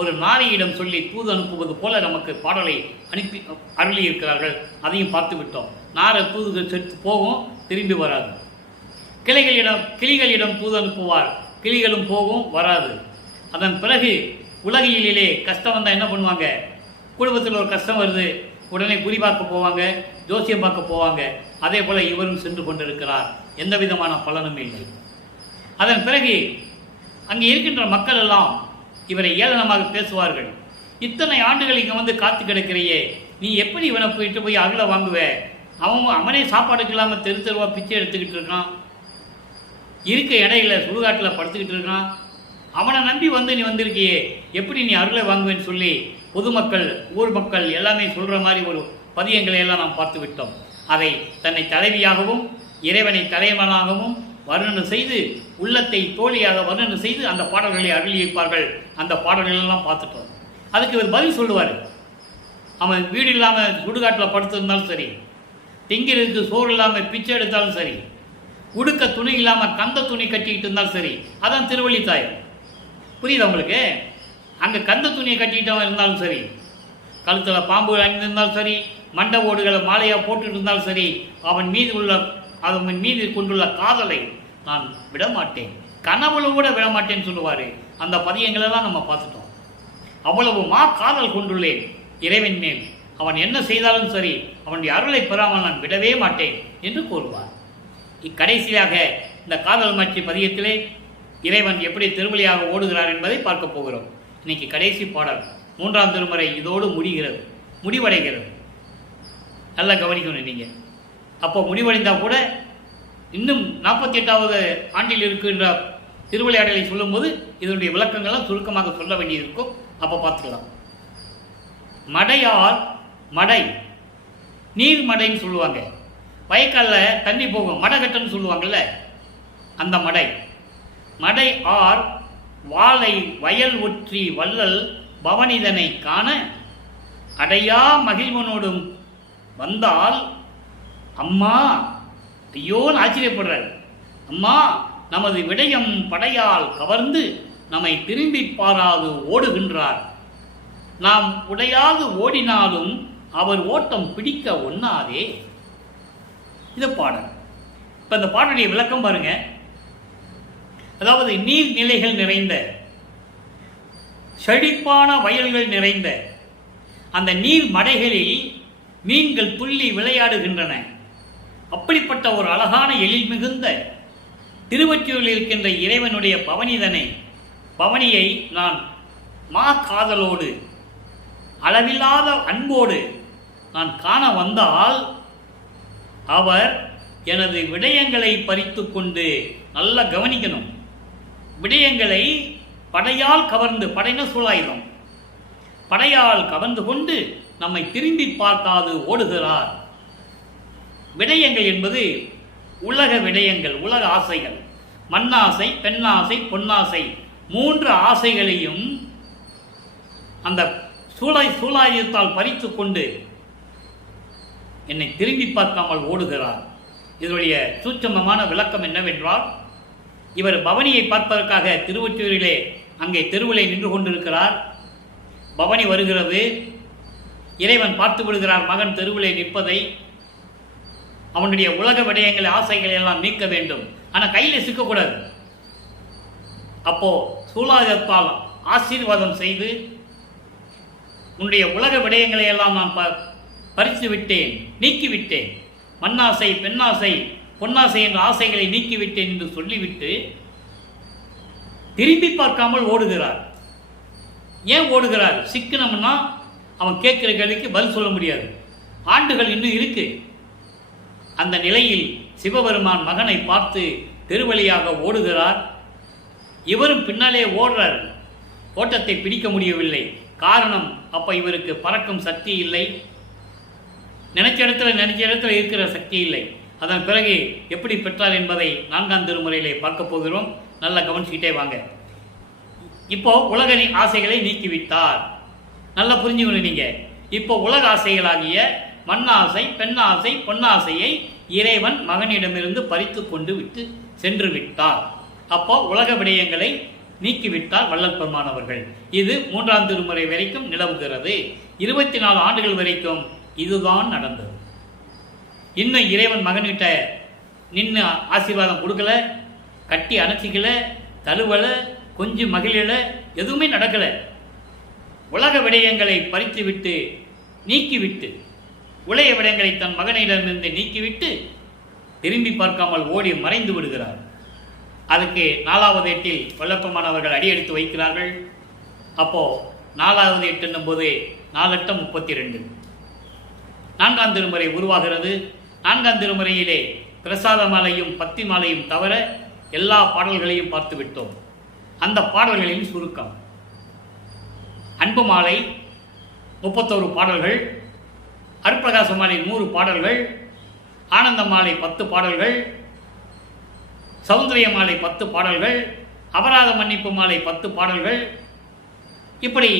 ஒரு நாரியிடம் சொல்லி தூது அனுப்புவது போல நமக்கு பாடலை அனுப்பி அருளி இருக்கிறார்கள். அதையும் பார்த்து விட்டோம். நாரை தூதுகள் செத்து போகும், திரும்பி வராது. கிளிகளிடம் தூது அனுப்புவார், கிளிகளும் போகும், வராது. அதன் பிறகு உலகியலிலே கஷ்டம் வந்தால் என்ன பண்ணுவாங்க, குடும்பத்தில் ஒரு கஷ்டம் வருது, உடனே குறி பார்க்க போவாங்க, ஜோசியம் பார்க்க போவாங்க. அதே போல் இவரும் சென்று கொண்டிருக்கிறார். எந்த விதமான பலனும் இல்லை. அதன் பிறகு அங்கே இருக்கின்ற மக்கள் எல்லாம் இவரை ஏளனமாக பேசுவார்கள். இத்தனை ஆண்டுகள் இங்கே வந்து காத்து கிடக்கிறையே, நீ எப்படி இவனை போய் அருளை வாங்குவ? அவனே சாப்பாடுக்கு இல்லாமல் தெருவா பிச்சை எடுத்துக்கிட்டு இருக்கான், இருக்க இடையில சுடுகாட்டில் படுத்துக்கிட்டு இருக்கான். அவனை நம்பி நீ வந்திருக்கியே, எப்படி நீ அருளை வாங்குவேன்னு சொல்லி பொதுமக்கள், ஊர் மக்கள் எல்லாமே சொல்கிற மாதிரி ஒரு பதியங்களை எல்லாம் நாம் பார்த்து விட்டோம். அதை தன்னை தலைவியாகவும் இறைவனை தலைவனாகவும் வர்ணனை செய்து, உள்ளத்தை தோழியாக வர்ணனை செய்து அந்த பாடல்களை அருளியிருப்பார்கள். அந்த பாடல்களெல்லாம் பார்த்துட்டோம். அதுக்கு இவர் பதில் சொல்லுவார். அவன் வீடு இல்லாமல் சுடுகாட்டில் படுத்திருந்தாலும் சரி, திங்கிறதுக்கு சோறு இல்லாமல் பிச்சை எடுத்தாலும் சரி, உடுக்க துணி இல்லாமல் கந்த துணி கட்டிக்கிட்டு இருந்தாலும் சரி, அதான் திருவள்ளித்தாயம். புரியுது உங்களுக்கு? அங்கே கந்த துணியை கட்டிக்கிட்டவன் இருந்தாலும் சரி, கழுத்தில் பாம்பு அணிந்திருந்தாலும் சரி, மண்டை ஓடுகளை மாலையாக போட்டுட்டு இருந்தாலும் சரி, அவன் மீது கொண்டுள்ள காதலை நான் விடமாட்டேன், கனவுல கூட விடமாட்டேன்னு சொல்லுவார். அந்த பதியங்களெல்லாம் நம்ம பார்த்துட்டோம். அவ்வளவு காதல் கொண்டுள்ளேன் இறைவன் மேல், அவன் என்ன செய்தாலும் சரி அவனுடைய அருளை பெறாமல் நான் விடவே மாட்டேன் என்று கூறுவார். இக்கடைசியாக இந்த காதல் மாட்சி பதியத்திலே இறைவன் எப்படி திருவழியாக ஓடுகிறார் என்பதை பார்க்க போகிறோம். இன்னைக்கு கடைசி பாடல் 3ஆம் திருமுறை இதோடு முடிவடைகிறது. நல்லா கவனிக்கணும் நீங்கள். அப்போ முடிவடைந்தால் கூட இன்னும் 48வது ஆண்டில் இருக்கின்ற திருவிளையாடலை சொல்லும்போது இதனுடைய விளக்கங்கள்லாம் சுருக்கமாக சொல்ல வேண்டியிருக்கும். அப்போ பார்த்துக்கலாம். மடையார், மடை நீர் மடைன்னு சொல்லுவாங்க. வயக்காலில் தண்ணி போகும், மடகட்டன்னு சொல்லுவாங்கள்ல, அந்த மடை. மடை ஆர் வாளை வயல் ஒற்றி வள்ளல் பவனிதனை காண அடையா மகிழ்வனோடும் வந்தால் அம்மா, ஐயோன்னு ஆச்சரியப்படுறார். அம்மா, நமது விடயம் படையால் கவர்ந்து நம்மை திரும்பி பாராது ஓடுகின்றார். நாம் உடையாது ஓடினாலும் அவர் ஓட்டம் பிடிக்க ஒண்ணாதே. இது பாடல். இப்போ இந்த பாடலுடைய விளக்கம் பாருங்க. அதாவது நீர்நிலைகள் நிறைந்த, செழிப்பான வயல்கள் நிறைந்த அந்த நீர் மடைகளில் மீன்கள் துள்ளி விளையாடுகின்றன. அப்படிப்பட்ட ஒரு அழகான எழில் மிகுந்த திருவொற்றியூரில் இருக்கின்ற இறைவனுடைய பவனியை நான் காதலோடு, அளவில்லாத அன்போடு நான் காண வந்தால் அவர் எனது விடயங்களை பறித்து கொண்டு, நல்லா கவனிக்கணும், விடயங்களை படையால் கவர்ந்து, படைன சூழாயுதம், படையால் கவர்ந்து கொண்டு நம்மை திரும்பி பார்க்காது ஓடுகிறார். விடயங்கள் என்பது உலக விடயங்கள், உலக ஆசைகள், மண்ணாசை, பெண்ணாசை, பொன்னாசை, 3 ஆசைகளையும் அந்த சூழாயுதத்தால் பறித்து கொண்டு என்னை திரும்பி பார்க்காமல் ஓடுகிறார். இதனுடைய சூட்சமமான விளக்கம் என்னவென்றால், இவர் பவனியை பார்ப்பதற்காக திருவொற்றியூரிலே அங்கே தெருவிலே நின்று கொண்டிருக்கிறார். பவனி வருகிறது. இறைவன் பார்த்து விடுகிறார் மகன் தெருவிலே நிற்பதை. அவனுடைய உலக விடயங்களை, ஆசைகளை எல்லாம் நீக்க வேண்டும், ஆனால் கையில் சிக்கக்கூடாது. அப்போ சூழாயுதத்தால் ஆசீர்வாதம் செய்து, உன்னுடைய உலக விடயங்களை எல்லாம் நான் பறித்து விட்டேன், நீக்கிவிட்டேன், மண்ணாசை, பெண்ணாசை, பொன்னாசை என்ற ஆசைகளை நீக்கிவிட்டேன் என்று சொல்லிவிட்டு திரும்பி பார்க்காமல் ஓடுகிறார். ஏன் ஓடுகிறார்? சிக்கனம்னா அவன் கேட்கிற கேள்விக்கு பதில் சொல்ல முடியாது, ஆண்டுகள் இன்னும் இருக்கு. அந்த நிலையில் சிவபெருமான் மகனை பார்த்து தெருவழியாக ஓடுகிறார். இவரும் பின்னாலே ஓடுறார். ஓட்டத்தை பிடிக்க முடியவில்லை. காரணம், அப்ப இவருக்கு பறக்கும் சக்தி இல்லை, நினைச்ச இடத்துல இருக்கிற சக்தி இல்லை. அதன் பிறகு எப்படி பெற்றார் என்பதை 4ஆம் திருமுறையிலே பார்க்க போகிறோம். நல்லா கவனிச்சுக்கிட்டே வாங்க. இப்போ உலக ஆசைகளை நீக்கிவிட்டார். நல்லா புரிஞ்சுக்கணும் நீங்க. இப்போ உலக ஆசைகளாகிய மண்ணாசை, பெண்ணாசை, பொன்னாசையை இறைவன் மகனிடமிருந்து பறித்து கொண்டு விட்டு சென்று விட்டார். அப்போ உலக விடயங்களை நீக்கிவிட்டார் வள்ளல் பெருமானவர்கள். இது 3ஆம் திருமுறை வரைக்கும் நிலவுகிறது. 24 ஆண்டுகள் வரைக்கும் இதுதான் நடந்தது. இன்னும் இறைவன் மகன்கிட்ட நின்று ஆசீர்வாதம் கொடுக்கல, கட்டி அணைச்சிக்கல, தழுவல, கொஞ்சம் மகிழல, எதுவுமே நடக்கல. உலக விடயங்களை பறித்து விட்டு, நீக்கிவிட்டு, உலக விடயங்களை தன் மகனிடமிருந்து நீக்கிவிட்டு திரும்பி பார்க்காமல் ஓடி மறைந்து விடுகிறார். அதுக்கு 4வது எட்டில் வல்லப்பெருமானவர்கள் அடியெடுத்து வைக்கிறார்கள். அப்போ 4வது எட்டு என்னும்போது 4 8 32 4ஆம் திருமுறை உருவாகிறது. 4ஆம் திருமுறையிலே பிரசாத மாலையும் பத்தி மாலையும் தவிர எல்லா பாடல்களையும் பார்த்து விட்டோம். அந்த பாடல்களின் சுருக்கம்: அன்பு மாலை 31 பாடல்கள், அருட்பிரகாச மாலை 100 பாடல்கள், ஆனந்த மாலை 10 பாடல்கள், சௌந்தரிய மாலை 10 பாடல்கள், அபராத மன்னிப்பு மாலை 10 பாடல்கள், இப்படி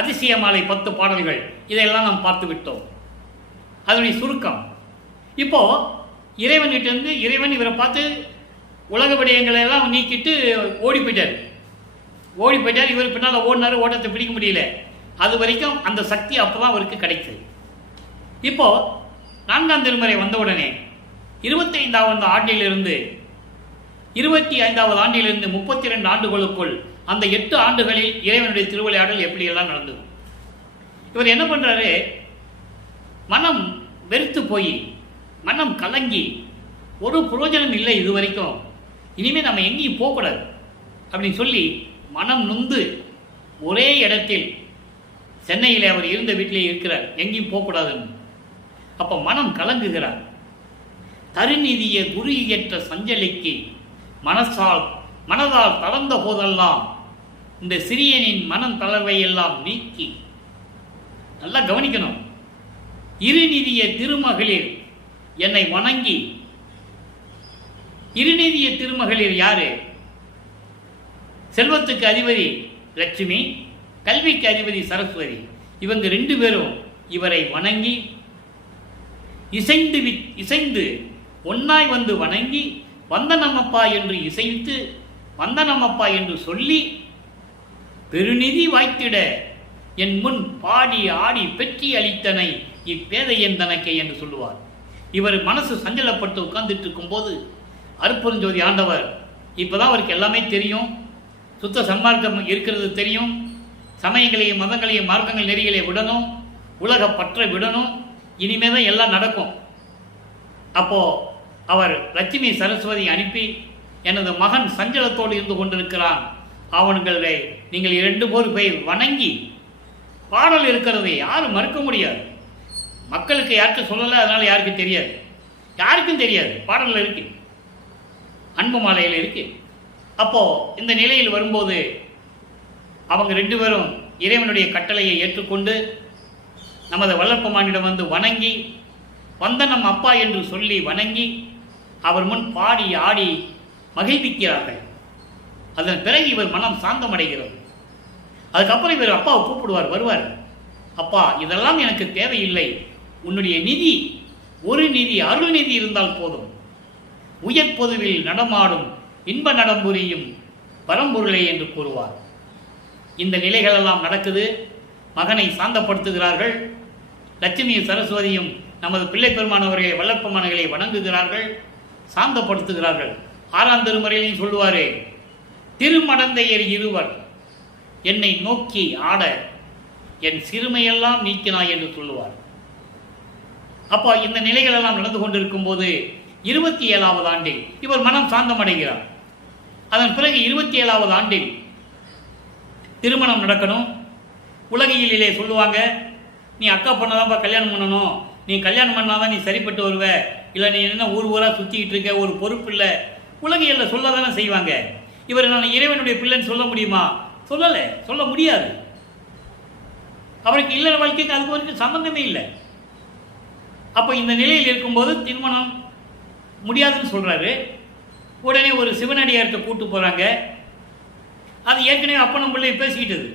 அதிசய மாலை 10 பாடல்கள், இதையெல்லாம் நாம் பார்த்து விட்டோம். அதனுடைய சுருக்கம். இப்போ இறைவன்கிட்டேருந்து இறைவன் இவரை பார்த்து உலக விடயங்களை எல்லாம் நீக்கிட்டு ஓடி போயிட்டார். இவர் பின்னால் ஓடினார், ஓட்டத்தை பிடிக்க முடியல. அது வரைக்கும் அந்த சக்தி அப்போதான் அவருக்கு கிடைக்குது. இப்போ 4ஆம் திருமுறை வந்தவுடனே 25வது ஆண்டிலிருந்து 25வது ஆண்டிலிருந்து 32 ஆண்டுகளுக்குள் அந்த 8 ஆண்டுகளில் இறைவனுடைய திருவிளையாடல் எப்படியெல்லாம் நடந்தது. இவர் என்ன பண்றாரு, மனம் வெறுத்து போய், மனம் கலங்கி, ஒரு பிரயோஜனம் இல்லை இது வரைக்கும், இனிமேல் நம்ம எங்கேயும் போகக்கூடாது அப்படின்னு சொல்லி மனம் நொந்து ஒரே இடத்தில் சென்னையில் அவர் இருந்த வீட்டிலே இருக்கிறார், எங்கேயும் போகக்கூடாதுன்னு. அப்போ மனம் கலங்குகிறார். தருநிதிய குருயற்ற சஞ்சலிக்கு மனதால் தளர்ந்த போதெல்லாம் இந்த சிறியனின் மனம் தளர்வை எல்லாம் நீக்கி, நல்லா கவனிக்கணும், இருநிதிய திருமகளிர் என்னை வணங்கி. இருநிதிய திருமகளிர் யாரு? செல்வத்துக்கு அதிபதி லட்சுமி, கல்விக்கு அதிபதி சரஸ்வதி. இவங்க 2 பேரும் இவரை வணங்கி இசைந்து ஒன்னாய் வந்து வணங்கி வந்தனமப்பா என்று இசைத்து வந்தனமப்பா என்று சொல்லி பெருநிதி வாய்த்திட என் முன் பாடி ஆடி பெற்றி அளித்தனை இப்பேதையன் தனக்கே என்று சொல்லுவார். இவர் மனசு சஞ்சலப்பட்டு உட்கார்ந்துட்டு இருக்கும்போது அருட்பெருஞ்சோதி ஆண்டவர் இப்போதான் அவருக்கு எல்லாமே தெரியும், சுத்த சன்மார்க்கம் இருக்கிறது தெரியும், சமயங்களையும் மதங்களையும் மார்க்கங்கள் நெறிகளை விடணும், உலக பற்றை விடணும், இனிமே தான் எல்லாம் நடக்கும். அப்போ அவர் லட்சுமி சரஸ்வதி அனுப்பி, எனது மகன் சஞ்சலத்தோடு இருந்து கொண்டிருக்கிறான், அவன்களை நீங்கள் 2 பேர் போய் வணங்கி, பாடல் இருக்கிறது யாரும் மறுக்க முடியாது, மக்களுக்கு யாருக்கும் சொல்லலை, அதனால யாருக்கும் தெரியாது, யாருக்கும் தெரியாது, பாடலில் இருக்கு, அன்பு மாலையில் இருக்கு. அப்போ இந்த நிலையில் வரும்போது அவங்க 2 பேரும் இறைவனுடைய கட்டளையை ஏற்றுக்கொண்டு நமது வல்லற்பமானிடம் வந்து வணங்கி வந்தனம் அப்பா என்று சொல்லி வணங்கி அவர் முன் பாடி ஆடி மகிழ்விக்கிறார்கள். அதன் பிறகு இவர் மனம் சாந்தமடைகிறது. அதுக்கப்புறம் இவர் அப்பாவை கூப்பிடுவார், வருவார். அப்பா, இதெல்லாம் எனக்கு தேவையில்லை, உன்னுடைய நிதி, ஒரு நிதி, அருள் நிதி இருந்தால் போதும், உயர் பொதுவில் நடமாடும் இன்ப நடம்புரியும் பரம்பொருளே என்று கூறுவார். இந்த நிலைகளெல்லாம் நடக்குது. மகனை சாந்தப்படுத்துகிறார்கள். லட்சுமியும் சரஸ்வதியும் நமது பிள்ளை பெருமானவர்களை வல்லற்பமானவர்களை வணங்குகிறார்கள், சாந்தப்படுத்துகிறார்கள். 6ஆம் திருமுறையிலையும் சொல்லுவாரே, திருமடந்தையர் இருவர் என்னை நோக்கி ஆட என் சிறுமையெல்லாம் நீக்கினாய் என்று சொல்லுவார். அப்போ இந்த நிலைகள் எல்லாம் நடந்து கொண்டிருக்கும் போது 27வது ஆண்டில் இவர் மனம் சாந்தமடைகிறார். அதன் பிறகு 27வது ஆண்டில் திருமணம் நடக்கணும். உலகியலிலே சொல்லுவாங்க, நீ அக்கா பொண்ணாதான்ப்பா கல்யாணம் பண்ணணும், நீ கல்யாணம் பண்ணாதான் நீ சரிப்பட்டு வருவ, இல்லை நீ என்ன ஊராக சுற்றிக்கிட்டு இருக்க, ஒரு பொறுப்பு இல்லை, உலகியலில் சொல்ல தானே செய்வாங்க. இவர் நான் இறைவனுடைய பிள்ளைன்னு சொல்ல முடியுமா? சொல்லலை, சொல்ல முடியாது. அவருக்கு இல்லற வாழ்க்கைக்கு அதுக்கு வரைக்கும் சம்பந்தமே இல்லை. அப்போ இந்த நிலையில் இருக்கும்போது திருமணம் முடியாதுன்னு சொல்கிறாரு. உடனே ஒரு சிவனடியார்கிட்ட கூட்டு போகிறாங்க. அது ஏற்கனவே அப்பனும் பிள்ளையும் பேசிக்கிட்டது.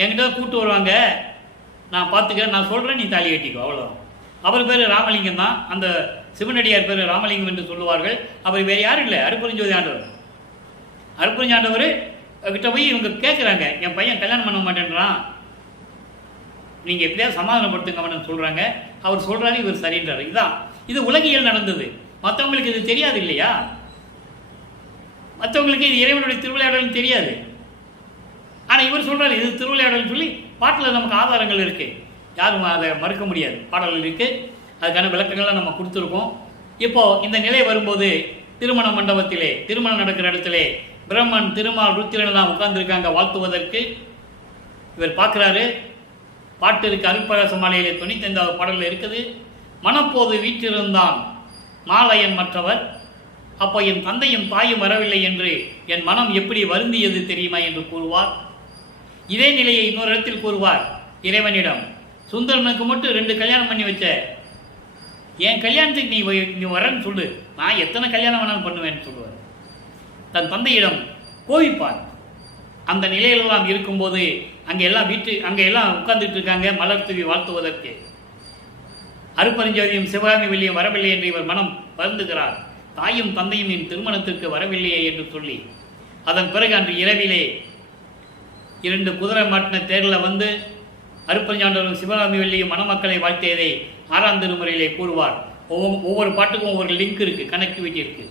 என்கிட்ட கூட்டு வருவாங்க, நான் பார்த்துக்கிறேன், நான் சொல்கிறேன், நீ தாலி கட்டிக்கோ, அவ்வளோதான். அவர் பேர் ராமலிங்கம் தான். அந்த சிவனடியார் பேர் ராமலிங்கம் என்று சொல்லுவார்கள். அவர் வேறு யாரும் இல்லை, அருட்பெருஞ்சோதி ஆண்டவர். அருட்பெருஞ்சோதி ஆண்டவர் கிட்ட போய் இவங்க கேட்குறாங்க, என் பையன் கல்யாணம் பண்ண மாட்டேன்றான், நீங்கள் எப்படியாவது சமாதானப்படுத்துங்க அவனு சொல்கிறாங்க. அவர் சொல்கிறாரு, இவர் சரின்றார். இதுதான், இது உலகியல் நடந்தது. மற்றவங்களுக்கு இது தெரியாது இல்லையா? மற்றவங்களுக்கு இது இறைவனுடைய திருவிளையாடல் தெரியாது. ஆனால் இவர் சொல்கிறார் இது திருவிளையாடல் சொல்லி பாட்டில் நமக்கு ஆதாரங்கள் இருக்குது, யாரும் அதை மறுக்க முடியாது. பாடல்கள் இருக்குது, அதுக்கான விளக்கங்கள்லாம் நம்ம கொடுத்துருக்கோம். இப்போது இந்த நிலை வரும்போது திருமண மண்டபத்திலே, திருமணம் நடக்கிற இடத்திலே பிரம்மன், திருமால், ருத்திரனெல்லாம் உட்கார்ந்துருக்காங்க வாழ்த்துவதற்கு. இவர் பார்க்குறாரு, பாட்டு இருக்குது, அருட்பரச மாலையிலே 95வது பாடலில் இருக்குது. மனப்போது வீற்றிருந்தான் மாலையன் மற்றவர், அப்போ என் தந்தையும் தாயும் வரவில்லை என்று என் மனம் எப்படி வருந்தியது தெரியுமா என்று கூறுவார். இதே நிலையை இன்னொரு இடத்தில் கூறுவார் இறைவனிடம், சுந்தரனுக்கு மட்டும் 2 கல்யாணம் பண்ணி வச்ச, என் கல்யாணத்துக்கு நீ வரன்னு சொல்லு, நான் எத்தனை கல்யாணம் வேணாலும் பண்ணுவேன்னு சொல்லுவார். தன் தந்தையிடம் கோவிப்பார். அந்த நிலையிலெல்லாம் இருக்கும்போது அங்கே எல்லாம் உட்கார்ந்துட்டு இருக்காங்க மலர் தூவி வாழ்த்துவதற்கு. அருப்பெருஞ்சோதியும் சிவகாமி வெள்ளியும் வரவில்லை என்று இவர் மனம் வருந்துகிறார். தாயும் தந்தையும் என் திருமணத்திற்கு வரவில்லையே என்று சொல்லி அதன் பிறகு அன்று இரவிலே 2 குதிரை மாட்டின தேரில் வந்து அருப்பெருஞ்சாண்டவரும் சிவகாமி வெள்ளியும் மணமக்களை வாழ்த்தியதை 6ஆம் திருமுறையிலே கூறுவார். ஒவ்வொரு பாட்டுக்கும் ஒவ்வொரு லிங்க் இருக்குது, கனெக்டிவிட்டி இருக்குது.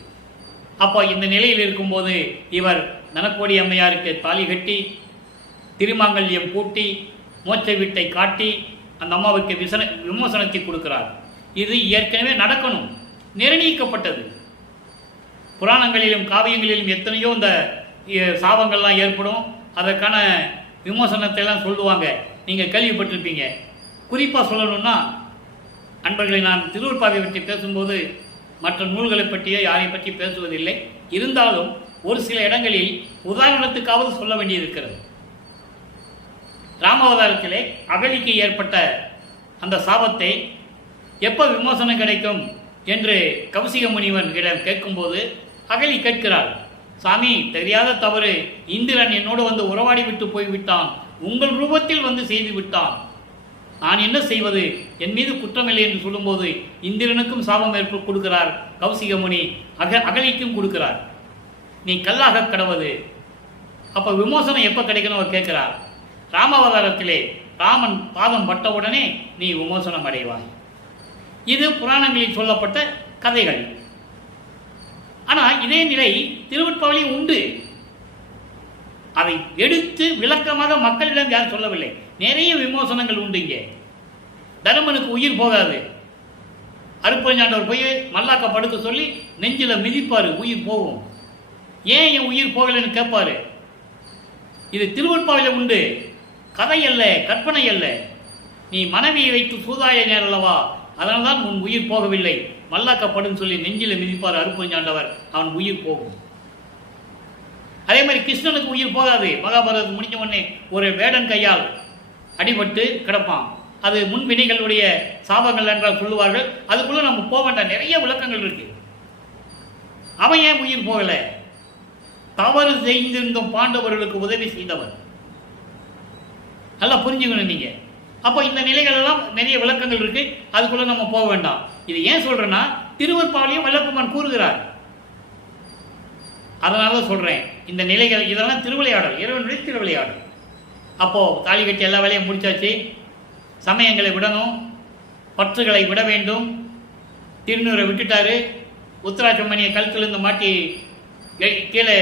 அப்போ இந்த நிலையில் இருக்கும்போது இவர் நனக்கோடி அம்மையாருக்கு தாலி கட்டி திருமாங்கல்யம் பூட்டி மோட்ச வீட்டை காட்டி அந்த அம்மாவுக்கு விமோசனத்தை கொடுக்கிறார். இது ஏற்கனவே நடக்கணும், நிர்ணயிக்கப்பட்டது. புராணங்களிலும் காவியங்களிலும் எத்தனையோ இந்த சாபங்கள்லாம் ஏற்படும், அதற்கான விமோசனத்தை எல்லாம் சொல்லுவாங்க, நீங்கள் கேள்விப்பட்டிருப்பீங்க. குறிப்பாக சொல்லணும்னா அன்பர்களை, நான் திருவருட்பாவை பற்றி பேசும்போது மற்ற நூல்களை பற்றியோ யாரை பற்றி பேசுவதில்லை. இருந்தாலும் ஒரு சில இடங்களில் உதாரணத்துக்காவது சொல்ல வேண்டியிருக்கிறது. ராமாவதாரத்திலே அகலிக்கு ஏற்பட்ட அந்த சாபத்தை எப்போ விமோசனம் கிடைக்கும் என்று கௌசிக முனிவனிடம் கேட்கும்போது அகலி கேட்கிறார், சாமி, தெரியாத தவறு, இந்திரன் என்னோடு வந்து உறவாடி விட்டு போய்விட்டான், உங்கள் ரூபத்தில் வந்து செய்து விட்டான், நான் என்ன செய்வது, என் மீது குற்றமில்லை என்று சொல்லும்போது இந்திரனுக்கும் சாபம் கொடுக்கிறார் கௌசிக முனி, அகலிக்கும் கொடுக்கிறார், நீ கல்லாக கடவது. அப்போ விமோசனம் எப்போ கிடைக்கணும் அவர் கேட்கிறார். ராமாவதாரத்திலே ராமன் பாதம் பட்டவுடனே நீ விமோசனம் அடைவாய். இது புராணங்களில் சொல்லப்பட்ட கதைகள். ஆனால் இதே நிலை திருவருட்பாவிலே உண்டு. அதை எடுத்து விளக்கமாக மக்களிடம் யாரும் சொல்லவில்லை. நிறைய விமோசனங்கள் உண்டு. இங்கே தருமனுக்கு உயிர் போகாது. அருப்பெருஞ்சாண்டவர் போய் மல்லாக்க படுக்க சொல்லி நெஞ்சில் மிதிப்பார், உயிர் போகும். ஏன் என் உயிர் போகலைன்னு கேட்பாரு. இது திருவருட்பாவிலே உண்டு, கதை அல்ல, கற்பனை அல்ல. நீ மனைவியை வைத்து சூதாய நேரல்லவா, அதனால்தான் உன் உயிர் போகவில்லை, மல்லாக்கப்படுன்னு சொல்லி நெஞ்சில் மிதிப்பார் அருப்பெருஞ்சாண்டவர், அவன் உயிர் போகும். அதே மாதிரி கிருஷ்ணனுக்கு உயிர் போகாது. மகாபாரதம் முடிஞ்ச உடனே ஒரு வேடன் கையால் அடிபட்டு கிடப்பான். அது முன்வினைகளுடைய சாபங்கள் என்றால் சொல்லுவார்கள். அதுக்குள்ள நம்ம போக வேண்டாம், நிறைய விளக்கங்கள் இருக்கு. அவன் ஏன் உயிர் போகல? தவறு செய்திருந்தும் பாண்டவர்களுக்கு உதவி செய்தவர். நல்லா புரிஞ்சுக்கணும் நீங்க. அப்போ இந்த நிலைகள் எல்லாம் நிறைய விளக்கங்கள் இருக்கு, அதுக்குள்ள நம்ம போக வேண்டாம். இது ஏன் சொல்றேன்னா திருவருட்பாவிலையும் வல்லப்பெருமான் கூறுகிறார். அதனால சொல்றேன், இந்த நிலைகள் இதெல்லாம் திருவிளையாடல், இறைவனுடைய திருவிளையாடல். அப்போ தாலி கட்டி எல்லா வேலையும் முடிச்சாச்சு. சமயங்களை விடணும், பற்றுகளை விட வேண்டும். திருநூரை விட்டுட்டாரு. உத்தராட்சமணியை கழுத்திலிருந்து மாட்டி கீழே,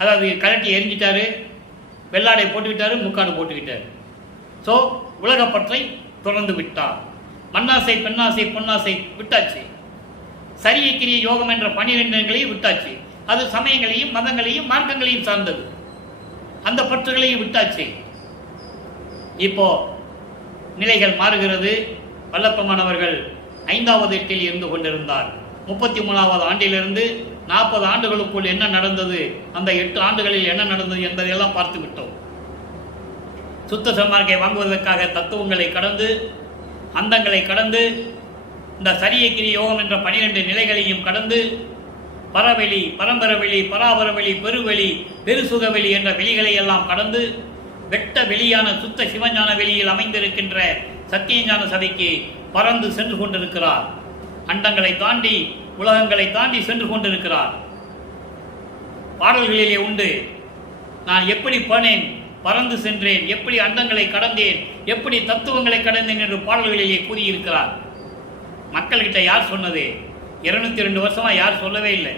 அதாவது கலட்டி எரிஞ்சிட்டாரு. வெள்ளாடை போட்டுக்கிட்டாரு, முக்காடு போட்டுக்கிட்டாரு. ஸோ உலகப்பற்றை தொடர்ந்து விட்டார். மண்ணாசை, பெண்ணாசை, பொன்னாசை விட்டாச்சு. சரிய கிரிய யோகம் என்ற 12 விட்டாச்சு. அது சமயங்களையும் மதங்களையும் மார்க்கங்களையும் சார்ந்தது. அந்த பற்றுகளையும் விட்டாச்சு. இப்போ நிலைகள் மாறுகிறது. வல்லப்பெருமானவர்கள் 5வது எட்டில் இருந்து கொண்டிருந்தார். 33வது ஆண்டிலிருந்து 40 ஆண்டுகளுக்குள் என்ன நடந்தது, அந்த 8 ஆண்டுகளில் என்ன நடந்தது என்பதையெல்லாம் பார்த்து விட்டோம். சுத்த சன்மார்க்கை வாங்குவதற்காக தத்துவங்களை கடந்து, அந்தங்களை கடந்து, இந்த சரிய கிரிய யோகம் என்ற 12 நிலைகளையும் கடந்து, பரவெளி, பரம்பரவெளி, பராபரவெளி, பெருவெளி, பெருசுகவெளி என்ற வெளிகளை எல்லாம் கடந்து வெட்ட வெளியான சுத்த சிவஞான வெளியில் அமைந்திருக்கின்ற சத்தியஞான சபைக்கு பறந்து சென்று கொண்டிருக்கிறார். அண்டங்களை தாண்டி, உலகங்களை தாண்டி சென்று கொண்டிருக்கிறார். பாடல்களிலே உண்டு, நான் எப்படி போனேன், பறந்து சென்றேன், எப்படி அண்டங்களை கடந்தேன், எப்படி தத்துவங்களை கடந்தேன் என்று பாடல்களிலே கூறியிருக்கிறார். மக்கள்கிட்ட யார் சொன்னது? 202 வருஷமா யார் சொல்லவே இல்லை.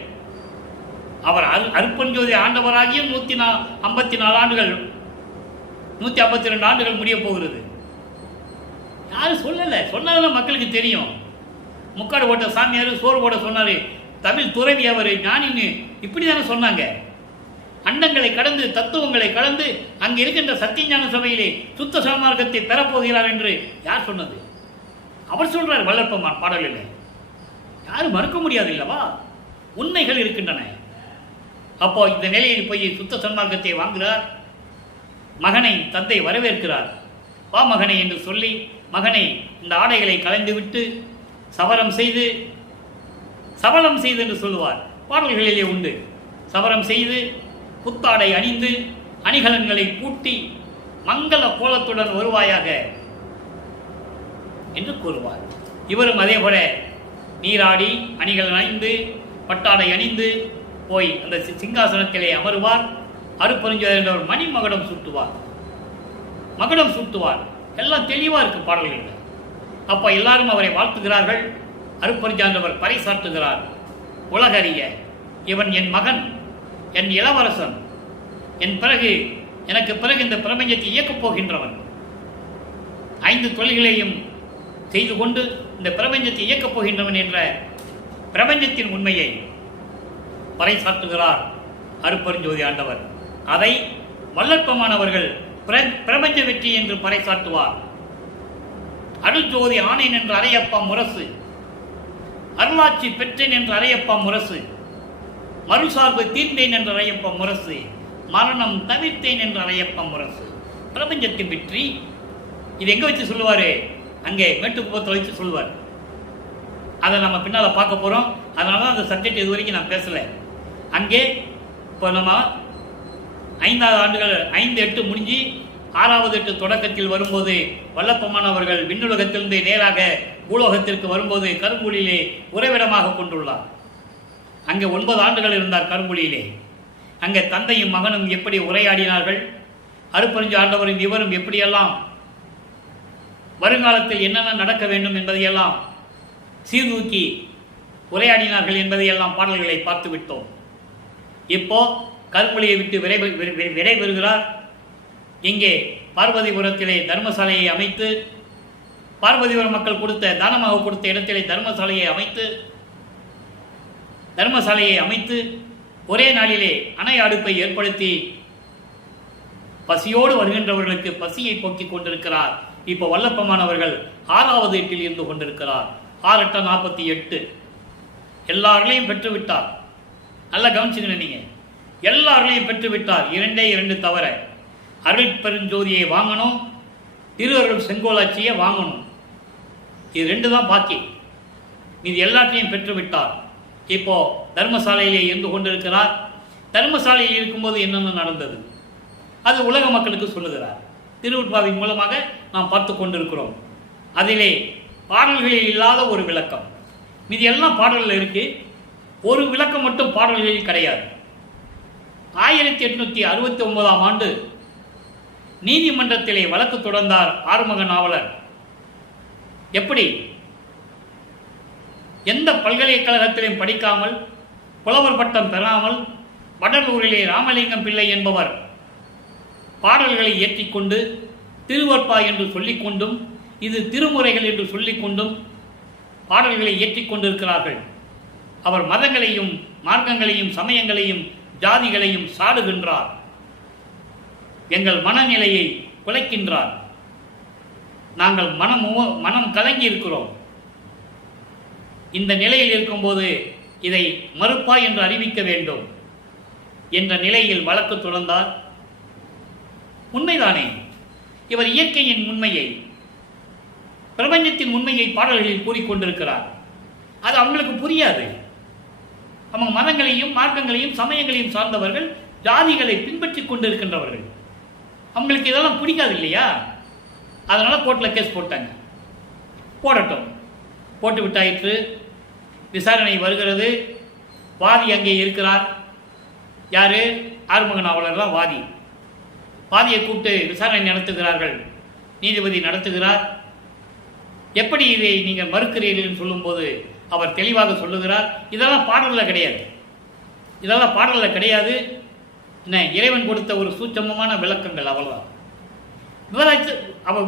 அவர் அருப்பெருஞ்சோதி ஆண்டவராகியும் 154 ஆண்டுகள், 152 ஆண்டுகள் முடிய போகிறது. யாரும் சொல்லலை. சொன்னதெல்லாம் மக்களுக்கு தெரியும். முக்காடு போட்ட சாமியார் சோறு போட சொன்னாரு, தமிழ் துறவி அவர் ஞானின்னு இப்படி தானே சொன்னாங்க. அண்டங்களை கடந்து, தத்துவங்களை கடந்து அங்கே இருக்கின்ற சத்தியஞான சபையிலே சுத்த சன்மார்க்கத்தை பெறப்போகிறார் என்று யார் சொன்னது? அவர் சொல்றார் வல்லப்பெருமான் பாடலில். யாரும் மறுக்க முடியாது இல்லவா? உண்மைகள் இருக்கின்றன. அப்போ இந்த நிலையில் போய் சுத்த சன்மார்க்கத்தை வாங்குகிறார். மகனை தந்தை வரவேற்கிறார். வா மகனை என்று சொல்லி மகனை இந்த ஆடைகளை கலைந்துவிட்டு சவரம் செய்து என்று சொல்லுவார். பாடல்களிலே உண்டு. சவரம் செய்து புத்தாடை அணிந்து அணிகலன்களை பூட்டி மங்கள கோலத்துடன் வருவாயாக என்று கூறுவார். இவரும் அதே போல நீராடி அணிகள் அணிந்து பட்டாடை அணிந்து போய் அந்த சிங்காசனத்திலே அமருவார். அருட்பெருஞ்சோதி என்றவர் மணி மகுடம் சூட்டுவார். மகுடம் சூட்டுவார். எல்லாம் தெளிவாக இருக்கு பாடல்கள். அப்போ எல்லாரும் அவரை வாழ்த்துகிறார்கள். அருட்பெருஞ்சாண்டவர் பறைசாற்றுகிறார். உலகறிய இவன் என் மகன், என் இளவரசன், எனக்கு பிறகு இந்த பிரபஞ்சத்தை இயக்கப் போகின்றவன், 5 தொழில்களையும் செய்து கொண்டு இந்த பிரபஞ்சத்தை இயக்கப் போகின்றவன் என்ற பிரபஞ்சத்தின் உண்மையை பறைசாற்றுகிறார் அருட்பெருஞ்சோதி ஆண்டவர். அதை வல்லற்பமானவர்கள் பிரபஞ்ச வெற்றி என்று பறைசாற்றுவார். அருள்ஜோதி ஆனேன் என்று அறையப்பா முரசு, அருளாட்சி பெற்றேன் என்று அறையப்பா முரசு, மறுசார்பு தீர்ந்தேன் என்று அறையப்பா முரசு, மரணம் தவிர்த்தேன் என்று அறையப்பா முரசு. பிரபஞ்சத்தின் வெற்றி. இது எங்க வச்சு சொல்லுவாரு? அங்கே மேட்டுக்குப்பத்தில் வச்சு சொல்லுவார். அதை நம்ம பின்னால் பார்க்க போகிறோம். அதனால தான் அந்த சப்ஜெக்ட் இது வரைக்கும் நான் பேசலை. அங்கே இப்போ நம்ம 5வது ஆண்டுகள் 5-8 முடிஞ்சு 6வது 8 தொடக்கத்தில் வரும்போது வல்லப்பமானவர்கள் விண்ணுலகத்திலிருந்து நேராக பூலோகத்திற்கு வரும்போது கரும்புலியிலே உறைவிடமாக கொண்டுள்ளார். அங்கே 9 ஆண்டுகள் இருந்தார் கரும்புலியிலே. அங்கே தந்தையும் மகனும் எப்படி உரையாடினார்கள், அருட்பெருஞ்சோதி ஆண்டவரும் இவரும் எப்படியெல்லாம் வருங்காலத்தில் என்னென்ன நடக்க வேண்டும் என்பதையெல்லாம் சீர்தூக்கி உரையாடினார்கள் என்பதையெல்லாம் பாடல்களை பார்த்து விட்டோம். இப்போ கரும்புலியை விட்டு விடைபெறுகிறார். இங்கே பார்வதிபுரத்திலே தர்மசாலையை அமைத்து, பார்வதிபுரம் மக்கள் தானமாக கொடுத்த இடத்திலே தர்மசாலையை அமைத்து ஒரே நாளிலே அணை அடுப்பை ஏற்படுத்தி பசியோடு வருகின்றவர்களுக்கு பசியை போக்கிக் கொண்டிருக்கிறார். இப்போ வல்லப்பமானவர்கள் 6வது 8 இருந்து கொண்டிருக்கிறார். 6-8-48 எல்லார்களையும் பெற்றுவிட்டார். நல்லா கவனிச்சுக்கணும். நீங்க எல்லார்களையும் பெற்றுவிட்டார். 2 தவிர அருட்பெருஞ்சோதியை வாங்கணும், திருவருள் செங்கோலாட்சியை வாங்கணும். இது 2 தான் பாக்கி. இது எல்லாத்தையும் பெற்றுவிட்டார். இப்போ தர்மசாலையிலே இருந்து கொண்டிருக்கிறார். தர்மசாலையில் இருக்கும்போது என்னென்ன நடந்தது அது உலக மக்களுக்கு சொல்லுகிறார். திருவுட்பாவின் மூலமாக நாம் பார்த்து கொண்டிருக்கிறோம். அதிலே பாடல்களில் இல்லாத ஒரு விளக்கம். மீதி எல்லாம் பாடல்கள் இருக்கு. ஒரு விளக்கம் மட்டும் பாடல்களில் கிடையாது. 1869ஆம் ஆண்டு நீதிமன்றத்திலே வழக்கு தொடர்ந்தார் ஆறுமுக நாவலர். எப்படி? எந்த பல்கலைக்கழகத்திலும் படிக்காமல், புலவர் பட்டம் பெறாமல், வடலூரிலே ராமலிங்கம் பிள்ளை என்பவர் பாடல்களை ஏற்றிக்கொண்டு திருவற்பா என்று சொல்லிக்கொண்டும் இது திருமுறைகள் என்று சொல்லிக்கொண்டும் பாடல்களை ஏற்றிக்கொண்டிருக்கிறார்கள். அவர் மதங்களையும் மார்க்கங்களையும் சமயங்களையும் ஜாதிகளையும் சாடுகின்றார். எங்கள் மனநிலையை குலைக்கின்றார். நாங்கள் மனம் கலங்கி இருக்கிறோம். இந்த நிலையில் இருக்கும்போது இதை மறுப்பா என்று அறிவிக்க வேண்டும் என்ற நிலையில் வழக்கு தொடர்ந்தார். உண்மைதானே? இவர் இயற்கையின் உண்மையை, பிரபஞ்சத்தின் உண்மையை பாடல்களில் கூறிக்கொண்டிருக்கிறார். அது அவங்களுக்கு புரியாது. அவங்க மதங்களையும் மார்க்கங்களையும் சமயங்களையும் சார்ந்தவர்கள், ஜாதிகளை பின்பற்றி கொண்டிருக்கின்றவர்கள். அவங்களுக்கு இதெல்லாம் பிடிக்காது இல்லையா? அதனால கோர்ட்டில் கேஸ் போட்டாங்க. போடட்டும், போட்டு விட்டாயிற்று. விசாரணை வருகிறது. வாதி அங்கே இருக்கிறார். யாரு? ஆறுமுக நாவலர் தான் வாதி. வாதியை கூப்பிட்டு விசாரணை நடத்துகிறார்கள். நீதிபதி நடத்துகிறார். எப்படி இதை நீங்கள் மறுக்கிறீர்கள் சொல்லும்போது அவர் தெளிவாக சொல்லுகிறார், இதெல்லாம் பாடலில் கிடையாது, இதெல்லாம் பாடலில் கிடையாது. என்ன, இறைவன் கொடுத்த ஒரு சூட்சமமான விளக்கங்கள், அவ்வளோதான்.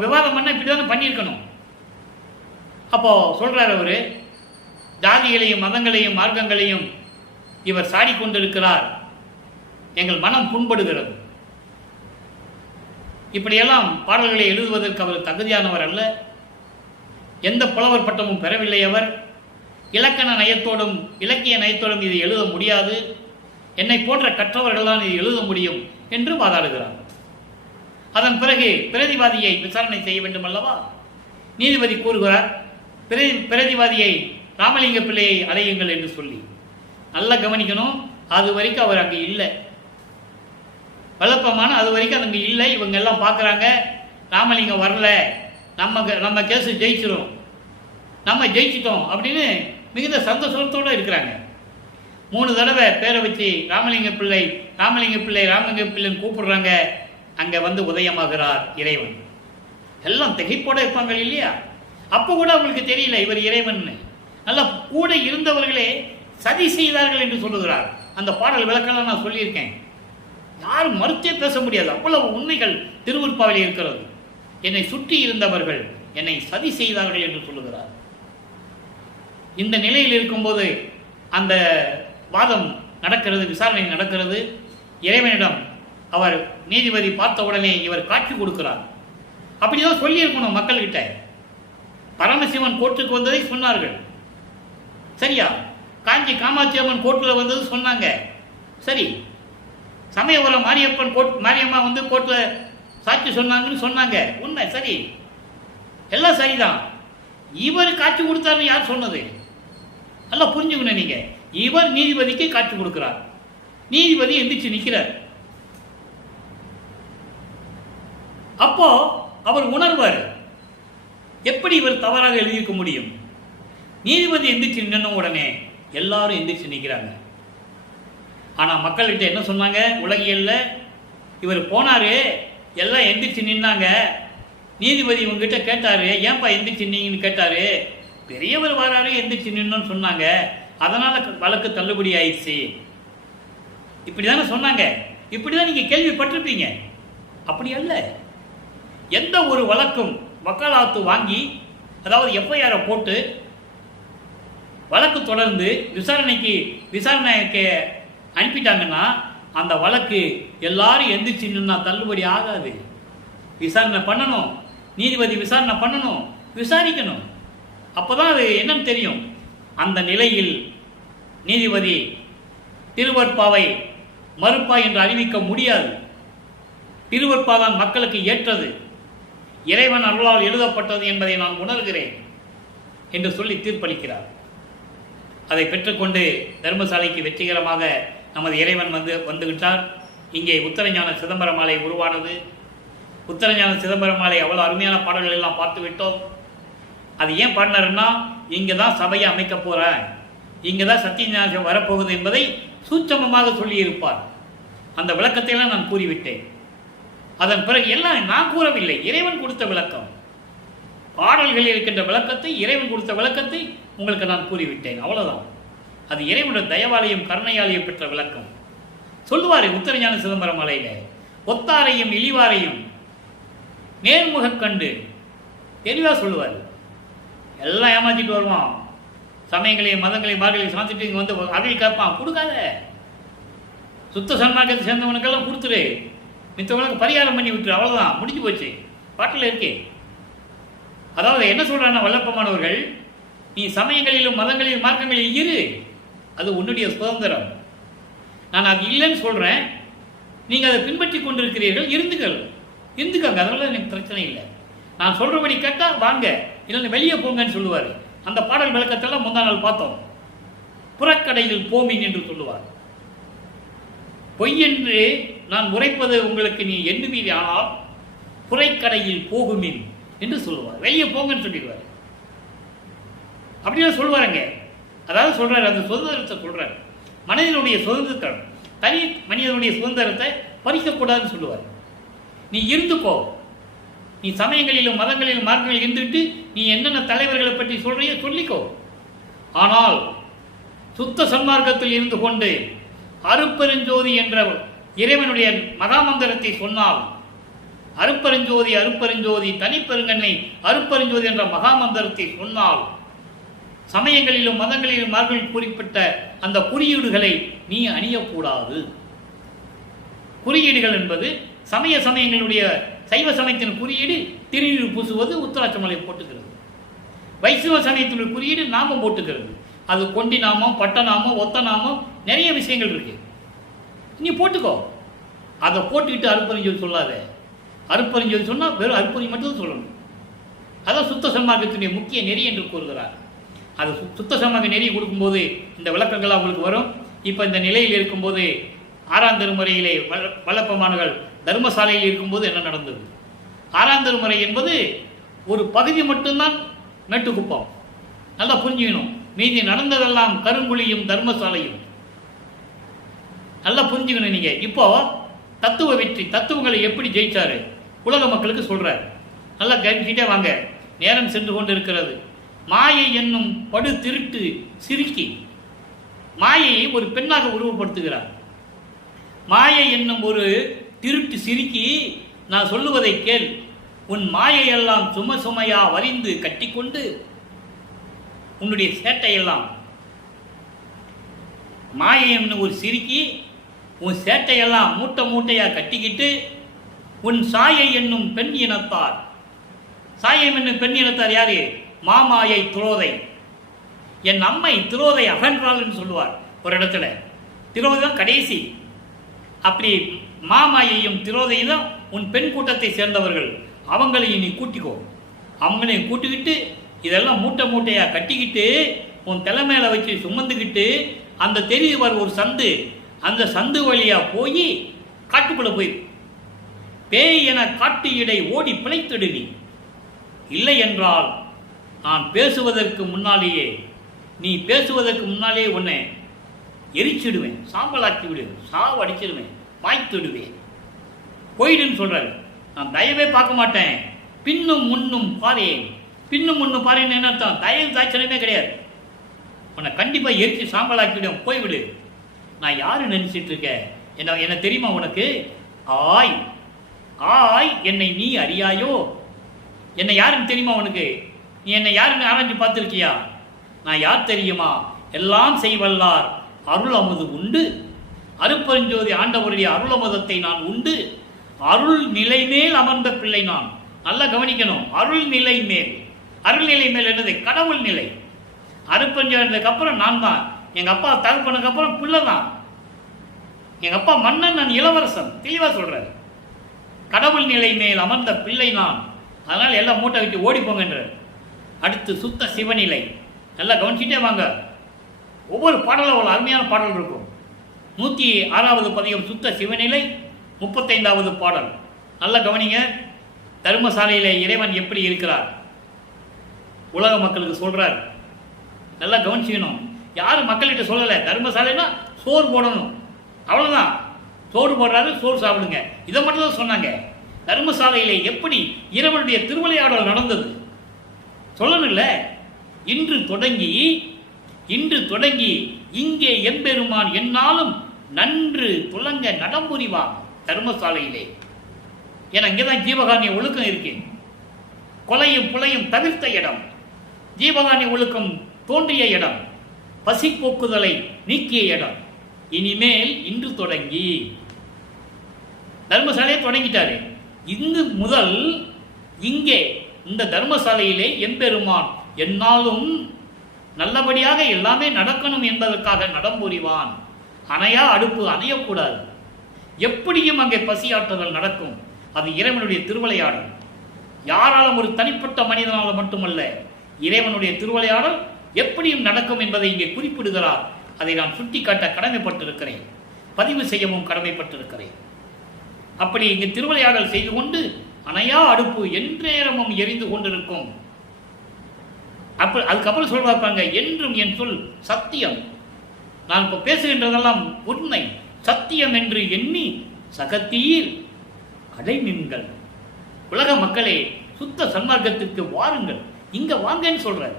விவாதம் பண்ண இப்படி தானே பண்ணியிருக்கணும். அப்போ சொல்றார் அவரு, ஜாதிகளையும் மதங்களையும் மார்க்கங்களையும் இவர் சாடிக்கொண்டிருக்கிறார், எங்கள் மனம் புண்படுகிறது. இப்படியெல்லாம் பாடல்களை எழுதுவதற்கு அவர் தகுதியானவர் அல்ல. எந்த புலவர் பட்டமும் பெறவில்லை அவர். இலக்கண நயத்தோடும் இலக்கிய நயத்தோடும் இது எழுத முடியாது. என்னை போன்ற கற்றவர்கள் தான் இது எழுத முடியும் என்று வாதாடுகிறார். அதன் பிறகு பிரதிவாதியை விசாரணை செய்ய வேண்டும் அல்லவா? நீதிபதி கூறுகிறார், பிரதிவாதியை ராமலிங்க பிள்ளையை அடையுங்கள் என்று சொல்லி. நல்லா கவனிக்கணும், அது வரைக்கும் அவர் அங்கே இல்லை. வல்லப்பமான அது வரைக்கும் அதுங்க இல்லை, இவங்க எல்லாம் பார்க்குறாங்க, ராமலிங்கம் வரல, நம்ம கேஸு ஜெயிச்சிரும், நம்ம ஜெயிச்சிட்டோம் அப்படின்னு மிகுந்த சந்தோஷத்தோடு இருக்கிறாங்க. 3 தடவை பேரை வச்சு ராமலிங்க பிள்ளைன்னு கூப்பிடுறாங்க. அங்கே வந்து உதயமாகிறார் இறைவன். எல்லாம் திகைப்போட இருப்பாங்க இல்லையா? அப்போ கூட அவங்களுக்கு தெரியல இவர் இறைவன். நல்லா கூட இருந்தவர்களே சதி செய்தார்கள் என்று சொல்லுகிறார். அந்த பாடல் விளக்கெல்லாம் நான் சொல்லியிருக்கேன். யாரும் மறுத்தே பேச முடியாது, அவ்வளவு உண்மைகள் திருவருட்பாவிலே இருக்கிறது. என்னை சுற்றி இருந்தவர்கள் என்னை சதி செய்தார்கள் என்று சொல்லுகிறார். இந்த நிலையில் இருக்கும்போது அந்த வாதம் நடக்கிறது, விசாரணை நடக்கிறது. இறைவனிடம் அவர் நீதிபதி பார்த்த உடனே இவர் காட்சி கொடுக்கிறார். அப்படிதான் சொல்லியிருக்கணும் மக்கள்கிட்ட. பரமசிவன் கோர்ட்டுக்கு வந்ததை சொன்னார்கள், சரியா? காஞ்சி காமாட்சி அம்மன் கோர்ட்டில் வந்தது சொன்னாங்க, சரி. சமயபுரம் மாரியம்மா வந்து கோர்ட்டில் சாட்சி சொன்னாங்கன்னு சொன்னாங்க, உண்மை, சரி, எல்லாம் சரிதான். இவர் காட்சி கொடுத்தாருன்னு யார் சொன்னது? நல்லா புரிஞ்சுக்கணும் நீங்க. இவர் நீதிபதிக்கு காட்சி கொடுக்கிறார். நீதிபதி எந்திரிச்சு நிற்கிறார். அப்போ அவர் உணர்வார், எப்படி இவர் தவறாக எழுதியிருக்க முடியும்? நீதிபதி எந்திரிச்சு நின்ன உடனே எல்லாரும் எந்திரிச்சு நிற்கிறாங்க. ஆனால் மக்கள்கிட்ட என்ன சொன்னாங்க? உலகியல்ல இவர் போனாரு, எல்லாம் எந்திரிச்சு நின்னாங்க. நீதிபதி இவங்ககிட்ட கேட்டாரு, ஏன்பா எந்திரிச்சு நின்னீங்கன்னு கேட்டாரு. பெரியவர் வராரு, எந்திரிச்சு நின்னு சொன்னாங்க, அதனால வழக்கு தள்ளுபடி ஆயிடுச்சு. இப்படிதானே சொன்னாங்க. இப்படிதான் நீங்க கேள்விப்பட்டிருப்பீங்க. அப்படி அல்ல. எந்த ஒரு வழக்கும் வக்காலத்து வாங்கி, அதாவது எஃப்ஐஆரை போட்டு வழக்கு தொடர்ந்து விசாரணைக்கு அனுப்பிட்டாங்கன்னா அந்த வழக்கு எல்லாரும் எந்திரிச்சு நின்னா தள்ளுபடி ஆகாது. விசாரணை பண்ணணும், நீதிபதி விசாரணை பண்ணணும், விசாரிக்கணும். அப்போதான் அது என்னன்னு தெரியும். அந்த நிலையில் நீதிபதி திருவருட்பாவை மறுப்பா என்று அறிவிக்க முடியாது. திருவருட்பாதான் மக்களுக்கு ஏற்றது, இறைவன் அருளால் எழுதப்பட்டது என்பதை நான் உணர்கிறேன் என்று சொல்லி தீர்ப்பளிக்கிறார். அதை பெற்றுக்கொண்டு தர்மசாலைக்கு வெற்றிகரமாக நமது இறைவன் வந்துவிட்டார். இங்கே உத்தரஞான சிதம்பர மாலை உருவானது. உத்தரஞான சிதம்பர மாலை அவ்வளோ அருமையான பாடல்கள் எல்லாம் பார்த்து விட்டோம். அது ஏன் பாடினாருன்னா, இங்கே தான் சபையை அமைக்க போகிறேன், இங்கே தான் சத்தியஞானம் வரப்போகுது என்பதை சூட்சமமாக சொல்லியிருப்பார். அந்த விளக்கத்தையெல்லாம் நான் கூறிவிட்டேன். அதன் பிறகு எல்லாம் நான் கூறவில்லை, இறைவன் கொடுத்த விளக்கம். பாடல்களில் இருக்கின்ற விளக்கத்தை, இறைவன் கொடுத்த விளக்கத்தை உங்களுக்கு நான் கூறிவிட்டேன், அவ்வளவுதான். அது இறைவனுடைய தயவாலயம் கருணையாலயம் பெற்ற விளக்கம். சொல்லுவாரு உத்தரஞான சிதம்பரம் மலையில, ஒத்தாரையும் இழிவாரையும் நேர்முக கண்டு தெளிவா சொல்லுவார். எல்லாம் ஏமாற்றிட்டு வருவான், சமயங்களையும் மதங்களையும் மார்களையும் சாத்திட்டு இங்கே வந்து அகழி கேட்பான், கொடுக்காத. சுத்த சன்மார்க்கத்தை சேர்ந்தவனுக்கெல்லாம் கொடுத்துரு, மித்தவங்களுக்கு பரிகாரம் பண்ணி விட்டுரு, அவ்வளோதான், முடிஞ்சு போச்சு. பாட்டில் இருக்கே. அதாவது என்ன சொல்றாங்கன்னா வல்லப்பமானவர்கள், நீ சமயங்களிலும் மதங்களிலும் மார்க்கங்களில் இரு, அது உன்னுடைய சுதந்திரம். நான் அது இல்லைன்னு சொல்றேன், நீங்க அதை பின்பற்றி கொண்டிருக்கிறீர்கள், இருந்துக்கங்க, அதனால எனக்கு பிரச்சனை இல்லை. நான் சொல்றபடி கேட்டால் வாங்க, இல்லைன்னு வெளியே போங்கன்னு சொல்லுவார். அந்த பாடல் விளக்கத்தெல்லாம் முந்தா நாள் பார்த்தோம். புறக்கடையில் போமீன் என்று சொல்லுவார். பொய் என்று நான் உரைப்பது உங்களுக்கு நீ எண்ணுவீர், ஆனால் புறைக்கடையில் போகுமின் என்று சொல்லுவார். வெளியே போங்கன்னு சொல்லிடுவார். அப்படியே சொல்லுவாருங்க. அதாவது சொல்றாரு, அந்த சுதந்திரத்தை சொல்றாரு, மனிதனுடைய சுதந்திரம், தனி மனிதனுடைய சுதந்திரத்தை பறிக்கக்கூடாதுன்னு சொல்லுவார். நீ இருந்துக்கோ, நீ சமயங்களிலும் மதங்களிலும் மார்க்கங்களில் இருந்துட்டு நீ என்னென்ன தலைவர்களை பற்றி சொல்றியோ சொல்லிக்கோ. ஆனால் சுத்த சன்மார்க்கத்தில் இருந்து கொண்டு அருப்பெருஞ்சோதி என்ற இறைவனுடைய மகாமந்திரத்தை சொன்னால், அருப்பெருஞ்சோதி அருப்பெருஞ்சோதி தனிப்பெருங்கண்ணை அருப்பெருஞ்சோதி என்ற மகாமந்திரத்தை சொன்னால், சமயங்களிலும் மதங்களிலும் மார்களில் குறிப்பிட்ட அந்த குறியீடுகளை நீ அணியக்கூடாது. குறியீடுகள் என்பது சமயங்களுடைய சைவ சமயத்தின் குறியீடு திருநீர் பூசுவது, உத்தராட்சமலை போட்டுக்கிறது. வைஷ்ணவ சமயத்தினுடைய குறியீடு நாமம் போட்டுக்கிறது. அது கொண்டி நாமம், பட்ட நாமம், ஒத்த நாமம், நிறைய விஷயங்கள் இருக்கு. நீ போட்டுக்கோ. அதை போட்டுக்கிட்டு அருப்பறிஞ்சோதி சொல்லாத. அருப்பறிஞ்சோதி சொன்னால் வெறும் அருப்பறி மட்டும் சொல்லணும். அதான் சுத்த சன்மார்க்கத்தினுடைய முக்கிய நெறி என்று கூறுகிறார். அது சுத்த சன்மார்க்க நெறி கொடுக்கும்போது இந்த விளக்கங்கள் அவங்களுக்கு வரும். இப்போ இந்த நிலையில் இருக்கும்போது 6ஆம் திருமுறையிலே வல்லப்பெருமான்கள் தர்மசாலையில் இருக்கும்போது என்ன நடந்தது? 6ஆம் திருமுறை என்பது ஒரு பகுதி மட்டும்தான் மேட்டுக்குப்பம். நல்லா புரிஞ்சுக்கணும். மீதி நடந்ததெல்லாம் கருங்குழியும் தர்மசாலையும். நல்லா புரிஞ்சுக்கணும் நீங்க. இப்போ தத்துவ வெற்றி, தத்துவங்களை எப்படி ஜெயிச்சாரு உலக மக்களுக்கு சொல்றாரு. நல்லா கவனிச்சுட்டே வாங்க, நேரம் சென்று கொண்டு இருக்கிறது. மாயை என்னும் படு திருட்டு சிரிக்கி மாயையை ஒரு பெண்ணாக உருவப்படுத்துகிறார். மாயை என்னும் ஒரு திருட்டு சிரிக்கி, நான் சொல்லுவதை கேள், உன் மாயையெல்லாம் சும சுமையா வரிந்து கட்டிக்கொண்டு உன்னுடைய சேட்டையெல்லாம், மாயை என்னும் ஒரு சிரிக்கி உன் சேட்டையெல்லாம் மூட்டை மூட்டையா கட்டிக்கிட்டு உன் சாயை என்னும் பெண் இனத்தார், சாயம் என்னும் பெண் இனத்தார் யாரு? மாமாயை துரோதை. என் அம்மை திரோதை அகன்றாள்னு சொல்லுவார் ஒரு இடத்துல. திரோதை தான் கடைசி. அப்படி மாமாயையும் திரோதையும் தான் உன் பெண் கூட்டத்தை சேர்ந்தவர்கள். அவங்களையும் நீ கூட்டிக்கோ. அவங்களையும் கூட்டிக்கிட்டு இதெல்லாம் மூட்டை மூட்டையா கட்டிக்கிட்டு உன் தலைமையில வச்சு சுமந்துக்கிட்டு அந்த தெரியுவார் ஒரு சந்து, அந்த சந்து வழியா போய் காட்டுக்குள்ள போய் பேய் என காட்டு இடை ஓடி பிழைத்திடுவி. இல்லை என்றால் நான் பேசுவதற்கு முன்னாலேயே, நீ பேசுவதற்கு முன்னாலே உன்னை எரிச்சிடுவேன், சாம்பலாக்கி விடுவேன், சாவடிச்சிடுவேன், வாய்த்திடுவேன், போயிடுன்னு சொல்றாரு. நான் தயவே பார்க்க மாட்டேன், பின்னும் முன்னும் பாரேன். பின்னும் முன்னும் பாருன்னு என்ன அர்த்தம்? தயவு தாய்ச்சலமே கிடையாது. உன்னை கண்டிப்பாக எரிச்சு சாம்பலாக்கிவிடும், போய்விடு. நான் யாரு நினைச்சிட்டு இருக்கேன்? என்ன தெரியுமா உனக்கு? ஆய் ஆய், என்னை நீ அறியாயோ? என்னை யாருன்னு தெரியுமா உனக்கு? நீ என்னை யாருன்னு ஆராய்ச்சி பார்த்துருக்கியா? நான் யார் தெரியுமா? எல்லாம் செய்வல்லார் அருள் அமுது உண்டு, அருப்பெருஞ்சோதி ஆண்டவருடைய அருள் அமுதத்தை நான் உண்டு, அருள் நிலை மேல் அமர்ந்த பிள்ளை நான். நல்லா கவனிக்கணும். அருள் நிலை மேல், அருள் நிலை மேல் என்னது? கடவுள் நிலை. அருப்பெருஞ்சோதிக்கு அப்புறம் நான் தான். எங்க அப்பா தகப்பனுக்கு அப்புறம் பிள்ளை தான். எங்க அப்பா மன்னன், நான் இளவரசன். தெளிவா சொல்றாரு. கடவுள் நிலை மேல் அமர்ந்த பிள்ளை நான். அதனால எல்லாம் மூட்டை வச்சு ஓடி போங்கன்ற. அடுத்து சுத்த சிவநிலை. நல்லா கவனிச்சுட்டே வாங்க. ஒவ்வொரு பாடலும் ஒரு அருமையான பாடல் இருக்கும். 106வது பதிகம் சுத்த சிவநிலை, 35வது பாடல். நல்லா கவனிங்க. தர்மசாலையில இறைவன் எப்படி இருக்கிறார் உலக மக்களுக்கு சொல்றார். நல்லா கவனிச்சுக்கணும். யாரும் மக்கள்கிட்ட சொல்லலை. தர்மசாலைன்னா சோறு போடணும், அவ்வளவுதான். சோறு போடுறாரு, சோறு சாப்பிடுங்க, இதை மட்டும் தான் சொன்னாங்க. தர்மசாலையிலே எப்படி இறைவனுடைய திருவிளையாடல் நடந்தது சொல்லணும்ல. இன்று தொடங்கி இங்கே எம்பெருமான் என்னாலும் நன்று துலங்க நடம்புரிவான் தர்மசாலையிலே. ஏன்னா இங்கேதான் ஜீவகாருண்ய ஒழுக்கம் இருக்கு. கொலையும் புலையும் தவிர்த்த இடம், ஜீவகாருண்ய ஒழுக்கம் தோன்றிய இடம், பசி போக்குதலை நீக்கிய இடம். இனிமேல் இன்று தொடங்கி தர்மசாலையை தொடங்கிட்டாரு. இங்கு முதல் இங்கே இந்த தர்மசாலையிலே எம்பெருமான் என்னாலும் நல்லபடியாக எல்லாமே நடக்கணும் என்பதற்காக நடம்புரிவான். அணையா அடுப்பு அணையக்கூடாது. எப்படியும் அங்கே பசியாற்றுதல் நடக்கும். அது இறைவனுடைய திருவிளையாடல். யாராலும், ஒரு தனிப்பட்ட மனிதனால மட்டுமல்ல, இறைவனுடைய திருவிளையாடல் எப்படியும் நடக்கும் என்பதை இங்கே குறிப்பிடுகிறார். அதை நான் சுட்டிக்காட்ட கடமைப்பட்டிருக்கிறேன், பதிவு செய்யவும் கடமைப்பட்டிருக்கிறேன். அப்படி இங்கு திருவிளையாடல் செய்து கொண்டு அணையா அடுப்பு எந்நேரமும் எரிந்து கொண்டிருக்கும். அதுக்கப்புறம் சொல்வாங்க, என்றும் என் சொல் சத்தியம். நான் இப்போ பேசுகின்றதெல்லாம் உண்மை, சத்தியம் என்று எண்ணி சகத்தீர் அடைமின்கள். உலக மக்களே, சுத்த சன்மார்க்கத்திற்கு வாருங்கள், இங்க வாங்கன்னு சொல்றாரு.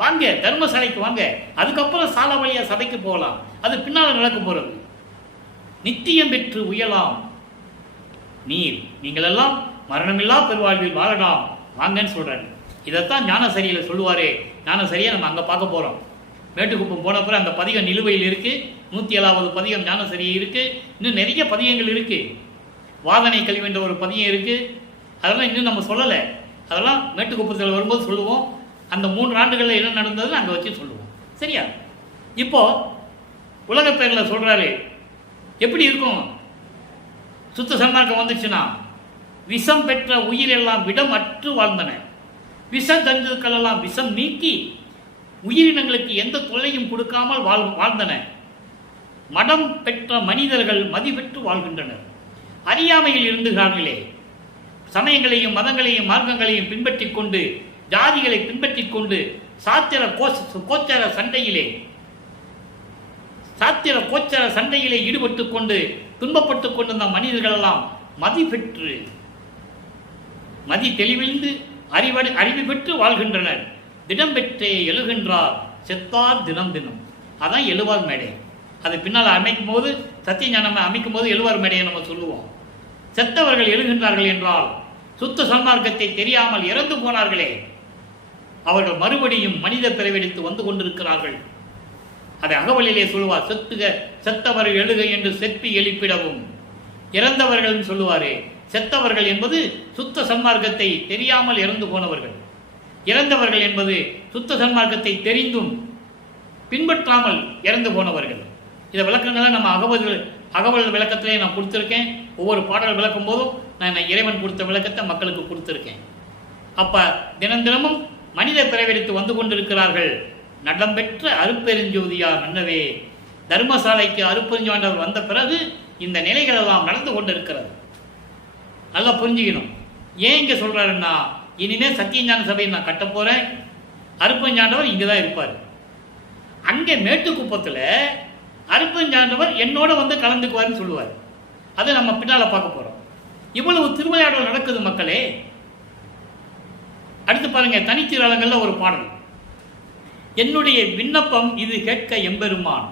வாங்க, தர்மசாலைக்கு வாங்க. அதுக்கப்புறம் சால வழியா சபைக்கு போகலாம், அது பின்னால் நடக்க போறது. நித்தியம் பெற்று உயலாம் நீர், நீங்கள் எல்லாம் மரணமில்லா பெருவாழ்வில் வாழலாம், வாங்கன்னு சொல்றாரு. இதைத்தான் ஞானசரியில சொல்லுவாரே. ஞானசரியை நம்ம அங்க பார்க்க போறோம். மேட்டுக்குப்பம் போனப்புறம் அந்த பதிகம் நிலுவையில் இருக்கு. 107வது பதிகம் ஞானசரி இருக்கு. இன்னும் நிறைய பதிகங்கள் இருக்கு. வாதனை கல்வி என்ற ஒரு பதியம் இருக்கு. அதெல்லாம் இன்னும் நம்ம சொல்லலை. அதெல்லாம் மேட்டுக்குப்பத்தில் வரும்போது சொல்லுவோம். அந்த 3 ஆண்டுகளில் என்ன நடந்ததுன்னு அங்கே வச்சு சொல்லுவோம். சரியா? இப்போ உலக பேரில் சொல்றாரு, எப்படி இருக்கும் சுத்த சன்மார்க்கம் வந்துச்சுன்னா? விஷம் பெற்ற உயிரெல்லாம் விடம் அற்று வாழ்ந்தன, விஷம் தஞ்சுக்கள் எல்லாம் விஷம் நீக்கி உயிரினங்களுக்கு எந்த தொல்லையும் கொடுக்காமல் வாழ்ந்தன. மடம் பெற்ற மனிதர்கள் மதிபெற்று வாழ்கின்றனர். அறியாமையில் இருந்துகிறார்களே, சமயங்களையும் மதங்களையும் மார்க்கங்களையும் பின்பற்றி கொண்டு, ஜாதிகளை பின்பற்றி கொண்டு, கோச்சர சண்டையிலே ஈடுபட்டு கொண்டு துன்பப்பட்டு கொண்டிருந்த மனிதர்கள் எல்லாம் மதி பெற்று, மதி தெளிவிழ்ந்து அறிவு பெற்று வாழ்கின்றனர். தினம் பெற்றே எழுகின்றார் செத்தார் தினம் தினம். அதான் எழுவார் மேடை. அது பின்னால் அமைக்கும் போது, சத்தியஞானம் அமைக்கும் போது எழுவார் மேடையை நம்ம சொல்லுவோம். செத்தவர்கள் எழுகின்றார்கள் என்றால் சுத்த சன்மார்க்கத்தை தெரியாமல் இறந்து போனார்களே, அவர்கள் மறுபடியும் மனித பிறவெடுத்து வந்து கொண்டிருக்கிறார்கள். அதை அகவலிலே சொல்லுவார், செத்தவர்கள் எழுக என்று செப்பி எழுப்பிடவும். இறந்தவர்கள் சொல்லுவாரே, செத்தவர்கள் என்பது சுத்த சன்மார்க்கத்தை தெரியாமல் இறந்து போனவர்கள். இறந்தவர்கள் என்பது சுத்த சன்மார்க்கத்தை தெரிந்தும் பின்பற்றாமல் இறந்து போனவர்கள். இதை விளக்கங்களை நம்ம அகவல் விளக்கத்திலே நான் கொடுத்துருக்கேன். ஒவ்வொரு பாடல் விளக்கும் போதும் நான் இறைவன் கொடுத்த விளக்கத்தை மக்களுக்கு கொடுத்துருக்கேன். அப்போ தினம் தினமும் மனித பிறவெடுத்து வந்து கொண்டிருக்கிறார்கள். நடம் பெற்ற அருப்பெருஞ்சோதியார் நன்னவே. தர்மசாலைக்கு அருப்பெருஞ்சாண்டவர் வந்த பிறகு இந்த நிலைகள் எல்லாம் நடந்து கொண்டிருக்கிறது. நல்லா புரிஞ்சுக்கணும். ஏன் இங்கே சொல்கிறாருன்னா, இனிமேல் சத்தியஞான சபையை நான் கட்ட போகிறேன், அருப்பெருஞ்சாண்டவர் இங்கே தான் இருப்பார். அங்கே மேட்டுக்குப்பத்தில் அருப்பெருஞ்சாண்டவர் என்னோட வந்து கலந்துக்குவார்னு சொல்லுவார். அதை நம்ம பின்னால் பார்க்க போகிறோம். இவ்வளவு திருவிளையாடல் நடக்குது மக்களே. அடுத்து பாருங்க, தனித்திருளங்கள்ல ஒரு பாடல். என்னுடைய விண்ணப்பம் இது கேட்க எம்பெருமான்,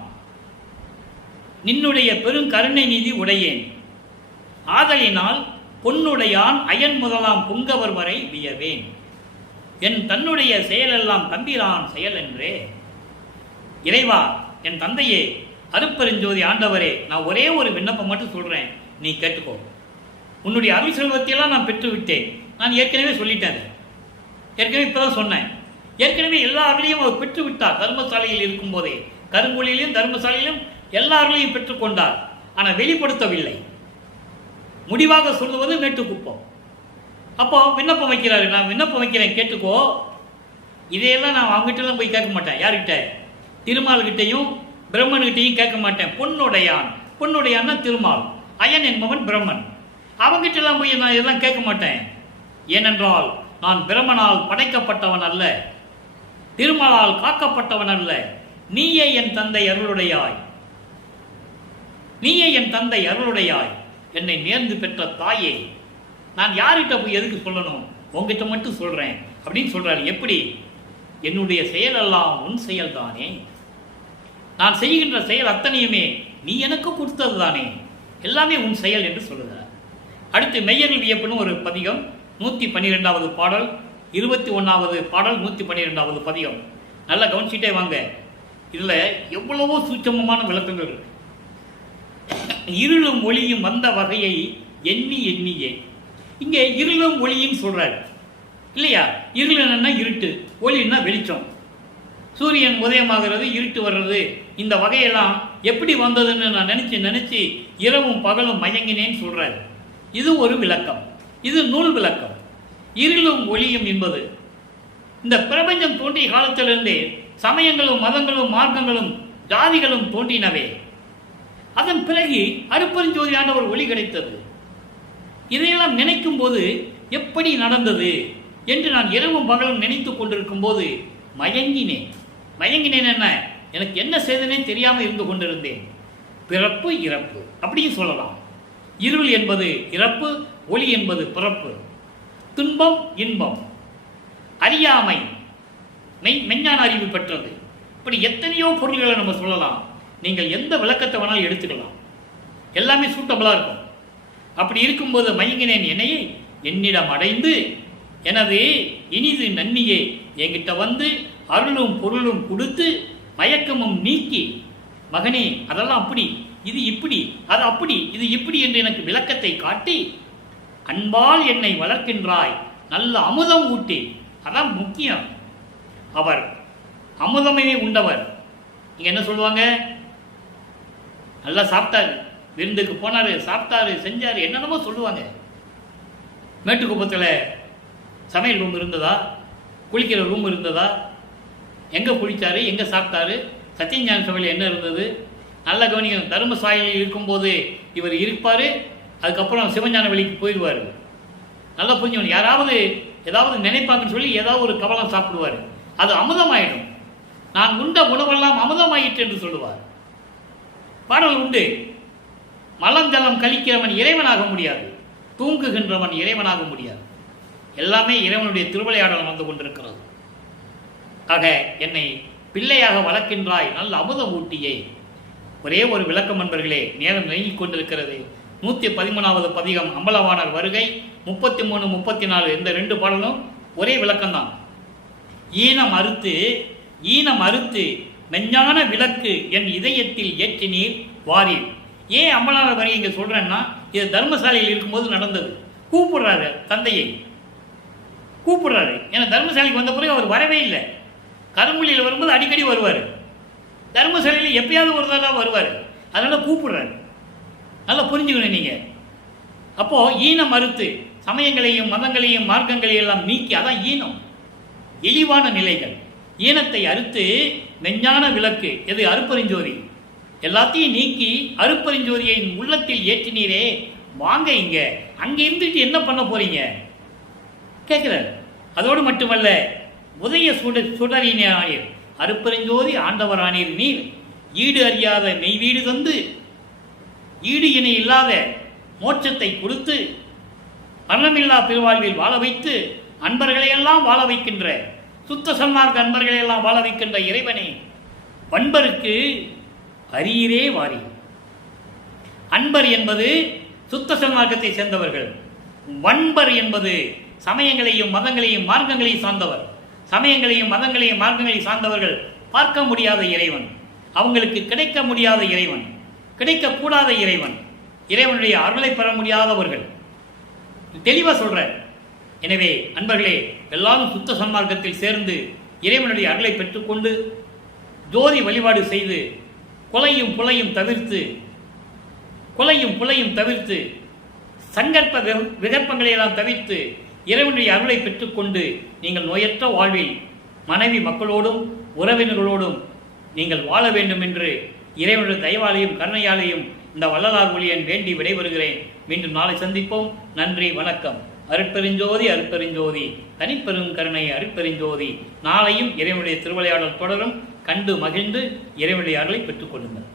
நின்னுடைய பெருங்கருணை நீதி உடையேன், ஆதலினால் பொன்னுடையான் அயன் முதலாம் புங்கவர் வரை வியவேன், என் தன்னுடைய செயலெல்லாம் தம்பிரான் செயல் என்றே. இறைவா, என் தந்தையே, அருப்பெருஞ்சோதி ஆண்டவரே, நான் ஒரே ஒரு விண்ணப்பம் மட்டும் சொல்றேன், நீ கேட்டுக்கோ. உன்னுடைய அருள் செல்வத்தையெல்லாம் நான் பெற்று விட்டேன். நான் ஏற்கனவே சொல்லிட்டேன், ஏற்கனவே இப்பதான் சொன்னேன். ஏற்கனவே எல்லா அருளையும் அவர் பெற்று விட்டார். தர்மசாலையில் இருக்கும் போதே, கருங்கோலிலும் தர்மசாலையிலும் எல்லா அருளையும் பெற்றுக்கொண்டார். ஆனால் வெளிப்படுத்தவில்லை. முடிவாக சொல்லுவது மேட்டுக்குப்பம். அப்போ விண்ணப்பம் வைக்கிறாரு, நான் விண்ணப்பம் வைக்கிறேன் கேட்டுக்கோ. இதையெல்லாம் நான் அவங்ககிட்டலாம் போய் கேட்க மாட்டேன். யார்கிட்ட? திருமால்கிட்டையும் பிரம்மன்கிட்டையும் கேட்க மாட்டேன். பொன்னுடையான்னா திருமால், அயன் என்பவன் பிரம்மன். அவங்ககிட்டலாம் போய் நான் இதெல்லாம் கேட்க மாட்டேன். ஏனென்றால் நான் பிரம்மனால் படைக்கப்பட்டவன் அல்ல, திருமாலால் காக்கப்பட்டவன் அல்ல. நீயே என் தந்தை அருளுடையாய், நீயே என் தந்தை அருளுடையாய், என்னை நேர்ந்து பெற்ற தாயே. நான் யார்கிட்ட போய் எதுக்கு சொல்லணும்? உங்ககிட்ட மட்டும் சொல்றேன் அப்படின்னு சொல்றாரு. எப்படி? என்னுடைய செயலெல்லாம் உன் செயல் தானே, நான் செய்கின்ற செயல் அத்தனையுமே நீ எனக்கு கொடுத்தது தானே, எல்லாமே உன் செயல் என்று சொல்லுகிறார். அடுத்து மெய்யர்கள் வியப்புன்னு ஒரு பதிகம், 112வது பாடல், 21வது பாடல், 112வது பதிகம். நல்லா கவனிச்சுட்டே வாங்க. இதில் எவ்வளவோ சூட்சமமான விளக்கங்கள் இருக்கு. இருளும் ஒளியும் வந்த வகையை எண்ணியே. இங்கே இருளும் ஒளியும் சொல்றாரு இல்லையா? இருள் என்னன்னா இருட்டு, ஒளின்னா வெளிச்சம். சூரியன் உதயமாகிறது, இருட்டு வர்றது, இந்த வகையெல்லாம் எப்படி வந்ததுன்னு நான் நினைச்சு இரவும் பகலும் மயங்கினேன்னு சொல்றாரு. இது ஒரு விளக்கம், இது நூல் விளக்கம். இருளும் ஒளியும் என்பது இந்த பிரபஞ்சம் தோன்றிய காலத்திலிருந்தே சமயங்களும் மதங்களும் மார்க்கங்களும் ஜாதிகளும் தோன்றினவே. அதன் பிறகு அருப்பெருஞ்சோதி ஆண்டவர் ஒளி கிடைத்தது. இதையெல்லாம் நினைக்கும் போது எப்படி நடந்தது என்று நான் இரவும் பகலும் நினைத்து கொண்டிருக்கும் போது மயங்கினேன். என்ன, எனக்கு என்ன செய்தனே தெரியாமல் இருந்து கொண்டிருந்தேன். பிறப்பு இறப்பு அப்படின்னு சொல்லலாம். இருள் என்பது இறப்பு, ஒளி என்பது பிறப்பு. துன்பம் இன்பம், அறியாமை மெஞ்ஞான அறிவு பெற்றது. இப்படி எத்தனையோ பொருள்களை நம்ம சொல்லலாம். நீங்கள் எந்த விளக்கத்தை வேணாலும் எடுத்துக்கலாம், எல்லாமே சூட்டபிளாக இருக்கும். அப்படி இருக்கும்போது மயங்கினேன் என்னையே என்னிடம் அடைந்து எனது இனிது நன்னியே என்கிட்ட வந்து அருளும் பொருளும் கொடுத்து மயக்கமும் நீக்கி, மகனே அதெல்லாம் அப்படி, இது இப்படி, அது அப்படி, இது இப்படி என்று எனக்கு விளக்கத்தை காட்டி அன்பால் என்னை வளர்க்கின்றாய், நல்ல அமுதம் ஊட்டி. அதான் முக்கியம். அவர் அமுதமே உண்டவர். இங்க என்ன சொல்லுவாங்க? நல்லா சாப்பிட்டாரு, விருந்துக்கு போனாரு, சாப்பிட்டாரு, செஞ்சாரு, என்னென்னமோ சொல்லுவாங்க. மேட்டுக்குப்பத்தில் சமையல் ரூம் இருந்ததா? குளிக்கிற ரூம் இருந்ததா? எங்கே குளித்தாரு, எங்கே சாப்பிட்டாரு? சத்தியஞான சபையில் என்ன இருந்தது? நல்ல கவனிக்கணும். தர்ம சாயலில் இருக்கும்போது இவர் இருப்பார், அதுக்கப்புறம் சிவஞான வெளிக்கு போயிடுவார். நல்லா புரிஞ்சுக்கணும். யாராவது ஏதாவது நினைப்பாங்கன்னு சொல்லி ஏதாவது ஒரு கவலம் சாப்பிடுவார், அது அமுதமாயிடும். நான் உண்ட உணவெல்லாம் அமுதமாயிற்று என்று சொல்லுவார். பாடல் உண்டு. மலஞ்சலம் கழிக்கிறவன் இறைவனாக முடியாது, தூங்குகின்றவன் இறைவனாக முடியாது. எல்லாமே இறைவனுடைய திருவிளையாடல் வந்து கொண்டிருக்கிறது. ஆக என்னை பிள்ளையாக வளர்க்கின்றாய் நல்ல அமுதம் ஊட்டியை. ஒரே ஒரு விளக்கம் நண்பர்களே, நேரம் நெருங்கிக் கொண்டிருக்கிறது. 113வது பதிகம் அம்பலவாணர் வருகை, 33, 34 இந்த 2 பாடலும் ஒரே விளக்கம்தான். ஈனம் அறுத்து மெஞ்ஞான விளக்கு என் இதயத்தில் ஏற்றினீர் வாரீர். ஏன் அம்பலவாணர் வருகை இங்கே சொல்கிறேன்னா, இது தர்மசாலையில் இருக்கும்போது நடந்தது. கூப்பிடுறாரு, தந்தையை கூப்பிடுறாரு. ஏன்னா தர்மசாலைக்கு வந்த பிறகு அவர் வரவே இல்லை. கரும்புலியில் வரும்போது அடிக்கடி வருவார், தர்மசாலையில் எப்பயாவது ஒரு தடவை வருவார். அதனால் கூப்பிடுறாரு. நல்லா புரிஞ்சுக்கணும் நீங்கள். அப்போது ஈனம் அறுத்து சமயங்களையும் மதங்களையும் மார்க்கங்களையும் எல்லாம் நீக்கி, அதான் ஈனம், இழிவான நிலைகள். ஈனத்தை அறுத்து மெஞ்ஞான விளக்கு, எது அருப்பெருஞ்சோதி, எல்லாத்தையும் நீக்கி அருப்பெருஞ்சோதியை உள்ளத்தில் ஏற்றினீரே, வாங்க இங்க. அங்கே இருந்துட்டு என்ன பண்ண போறீங்க கேட்கிறார். அதோடு மட்டுமல்ல, உதய சுடரினார் அருப்பெருஞ்சோதி ஆண்டவரானீர் நீர், ஈடு அறியாத மெய்வீடு தந்து ஈடு இணை இல்லாத மோட்சத்தை கொடுத்து மரணமில்லா பெருவாழ்வில் வாழ வைத்து அன்பர்களையெல்லாம் வாழ வைக்கின்ற, சுத்த சன்மார்க்க அன்பர்களையெல்லாம் வாழ வைக்கின்ற இறைவனே, பண்பருக்கு அரியரே வாரி. அன்பர் என்பது சுத்த சன்மார்க்கத்தை சேர்ந்தவர்கள், வன்பர் என்பது சமயங்களையும் மதங்களையும் மார்க்கங்களையும் சார்ந்தவர். சமயங்களையும் மதங்களையும் மார்க்கங்களையும் சார்ந்தவர்கள் பார்க்க முடியாத இறைவன், அவங்களுக்கு கிடைக்க முடியாத இறைவன், கிடைக்கக்கூடாத இறைவன், இறைவனுடைய அருளை பெற முடியாதவர்கள். தெளிவாக சொல்கிறார். எனவே அன்பர்களே, எல்லாரும் சுத்த சன்மார்க்கத்தில் சேர்ந்து இறைவனுடைய அருளை பெற்றுக்கொண்டு ஜோதி வழிபாடு செய்து கொலையும் புலையும் தவிர்த்து சங்கற்ப விகற்பங்களை எல்லாம் தவிர்த்து இறைவனுடைய அருளை பெற்றுக்கொண்டு நீங்கள் நோயற்ற வாழ்வில் மனைவி மக்களோடும் உறவினர்களோடும் நீங்கள் வாழ வேண்டும் என்று இறைவனுடைய தயவாலையும் கருணையாலையும் இந்த வள்ளலார் ஒளியன் வேண்டி விடைபெறுகிறேன். மீண்டும் நாளை சந்திப்போம். நன்றி, வணக்கம். அருட்பெருஞ்சோதி அருட்பெருஞ்சோதி, தனிப்பெரும் கருணை அருட்பெருஞ்சோதி. நாளையும் இறைவனுடைய திருவிளையாடல் தொடரும். கண்டு மகிழ்ந்து இறைவனுடைய அருளை பெற்றுக் கொள்ளுங்கள்.